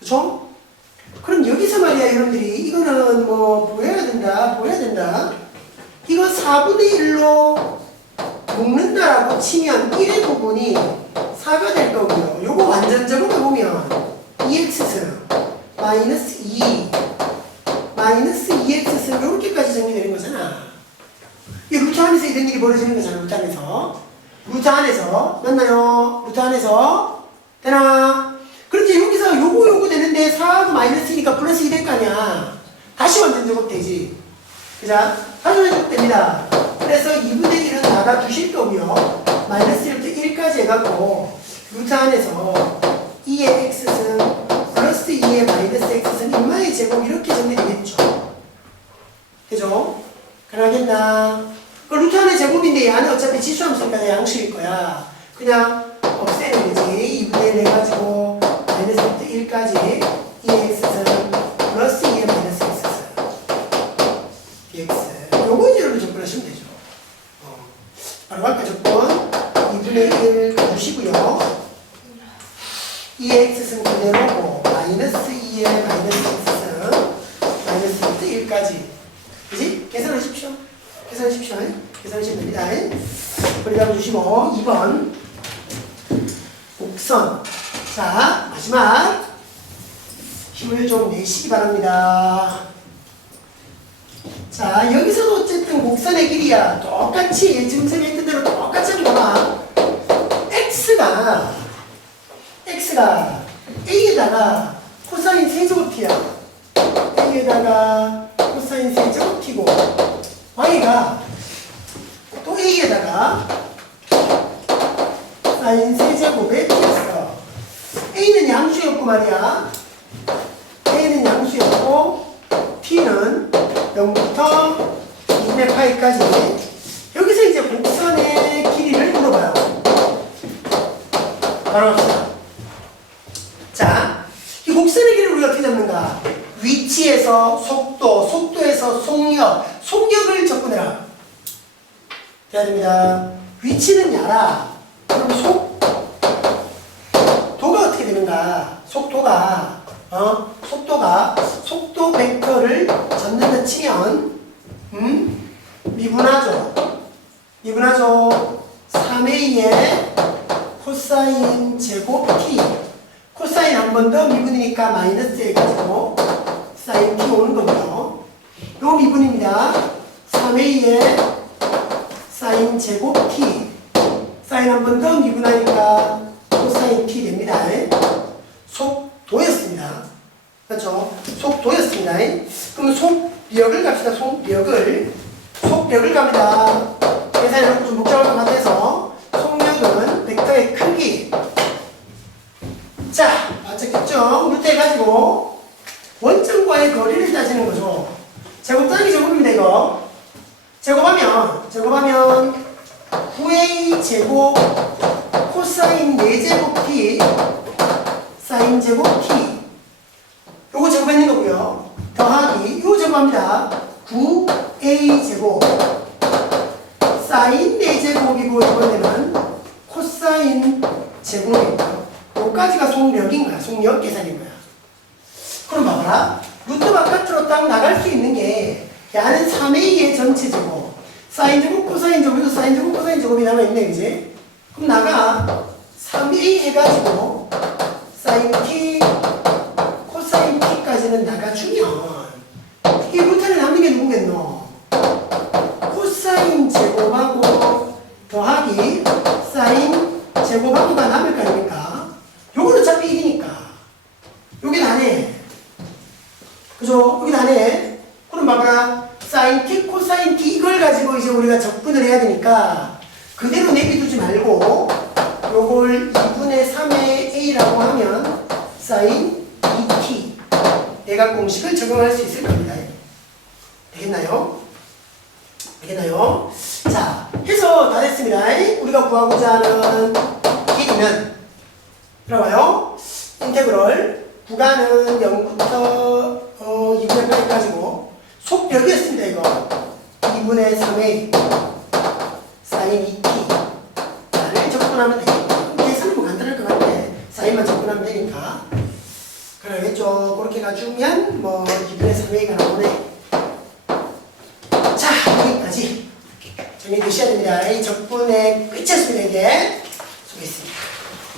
그쵸? 그럼 여기서 말이야 여러분들이 이거는 뭐 보여야 된다 이거 4분의 1로 묶는다라고 치면 1의 부분이 4가 될 거고요. 요거 완전 제곱해보면 2x승 마이너스 2 마이너스 2x승 요렇게까지 정리되는 거잖아. 이 루트 안에서 이런 일이 벌어지는 거잖아. 루트 안에서 맞나요? 루트 안에서 되나? 그렇지. 여기서 요거 되는데 4하고 마이너스니까 플러스 2 될 거 아니야. 다시 완전 제곱 되지. 그자? 다시 완전 제곱 됩니다. 그래서 2분의 1은 나가 두실 거고요. 마이너스 1부터 1까지 해갖고 루트 안에서 2의 x승 플러스 2의 마이너스 x승 인마의 제곱 이렇게 정리되겠죠. 그죠? 가능하겠나? 그 루트 안의 제곱인데 이 안에 어차피 지수함수니까 양수일 거야. 그냥 없애는 거지. 2분의 1 해가지고 마이너스 1부터 1까지 2의 x승 플러스 2의 마이너스 x승 dx 요거 이제 여러분 접근하시면 되죠. 바로 갈까 조건 2분의 1 두시고요. 2의 x승 그대로고 마이너스 2의 마이너스 x승 마이너스 2부터 1까지 그지? 계산하십시오. 계산하시면 됩니다. 거리 잡아주시고 2번 곡선. 자 마지막 힘을 좀 내시기 바랍니다. 자 여기서도 어쨌든 곡선의 길이야. 똑같이 지금 쌤이 했던 대로 똑같이 하는 거봐. x가 a에다가 코사인 세제곱t야. a에다가 코사인 세제곱t고 y가 또 a에다가 사인 세제곱의 t였어. a는 양수였고 말이야. a는 양수였고 t는 0부터 2분의 파이까지. 여기서 이제 곡선의 길이를 물어봐요. 바로 합시다. 자, 이 곡선의 길이를 우리가 어떻게 잡는가? 위치에서 속도, 속도에서 속력을 접근해라. 돼야 됩니다. 위치는 야라. 그럼 속도가 어떻게 되는가? 속도 벡터를 잡는다 치면 미분하죠. 3a의 코사인 제곱 t. 코사인 한 번 더 미분이니까 마이너스 해가지고 사인 t 오는 거고요. 요 미분입니다. 3a의 사인 제곱 t. 사인 한 번 더 미분하니까 코사인 t 됩니다. 속도였습니다. 그렇죠? 속도였습니다. 그럼 속력을 갑시다. 속력을 갑니다. 계산해놓고 좀 복잡할 것 같아서 속력은 벡터의 크기. 자, 맞췄겠죠? 루트 해가지고 원점과의 거리를 따지는 거죠. 제곱 따기 제곱입니다, 이거. 제곱하면 9a 제곱 코사인 4제곱 t 사인 제곱 t 요거 제곱했는 거고요. 더하기 요거 제곱합니다. 9a 제곱 사인 4제곱이고 이번에는 코사인 제곱입니다. 요까지가 속력인 거야. 속력 계산인 거야. 그럼 봐봐라. 루트 바깥으로 딱 나갈 수 있는 게 야는 3a의 전체 제곱 사인 제곱 코사인 제곱이고 사인 제곱 코사인 제곱이 남아있네, 그지? 그럼 나가 3a 해가지고 사인 t 코사인 t까지는 나가주면 이 루트를 남는 게 누구겠노? 코사인 제곱하고 더하기 사인 제곱하고가 남을 거 아닙니까? 요거는 어차피 1이니까 여기 다네. 그죠? 여기 다네. 그럼 봐봐라. 사인 t, 코사인 t 이걸 가지고 이제 우리가 적분을 해야 되니까 그대로 내비두지 말고 요걸 2분의 3의 a라고 하면 사인 2t 내각 공식을 적용할 수 있을 겁니다. 되겠나요? 자, 해서 다 됐습니다. 우리가 구하고자 하는 길이는 들어봐요. 인테그럴 구간은 0부터 2분의 8까지고 속력이었습니다. 이거 2분의 3의 사인 2t를 접근하면 되겠다. 계산은 뭐 간단할 것 같아. 사인만 접근하면 되니까. 그러겠죠. 그렇게 가주면 뭐 2분의 3a가 나오네. 자, 여기까지 정리되셔야 됩니다. 이 적분의 끝이었습니다. 이게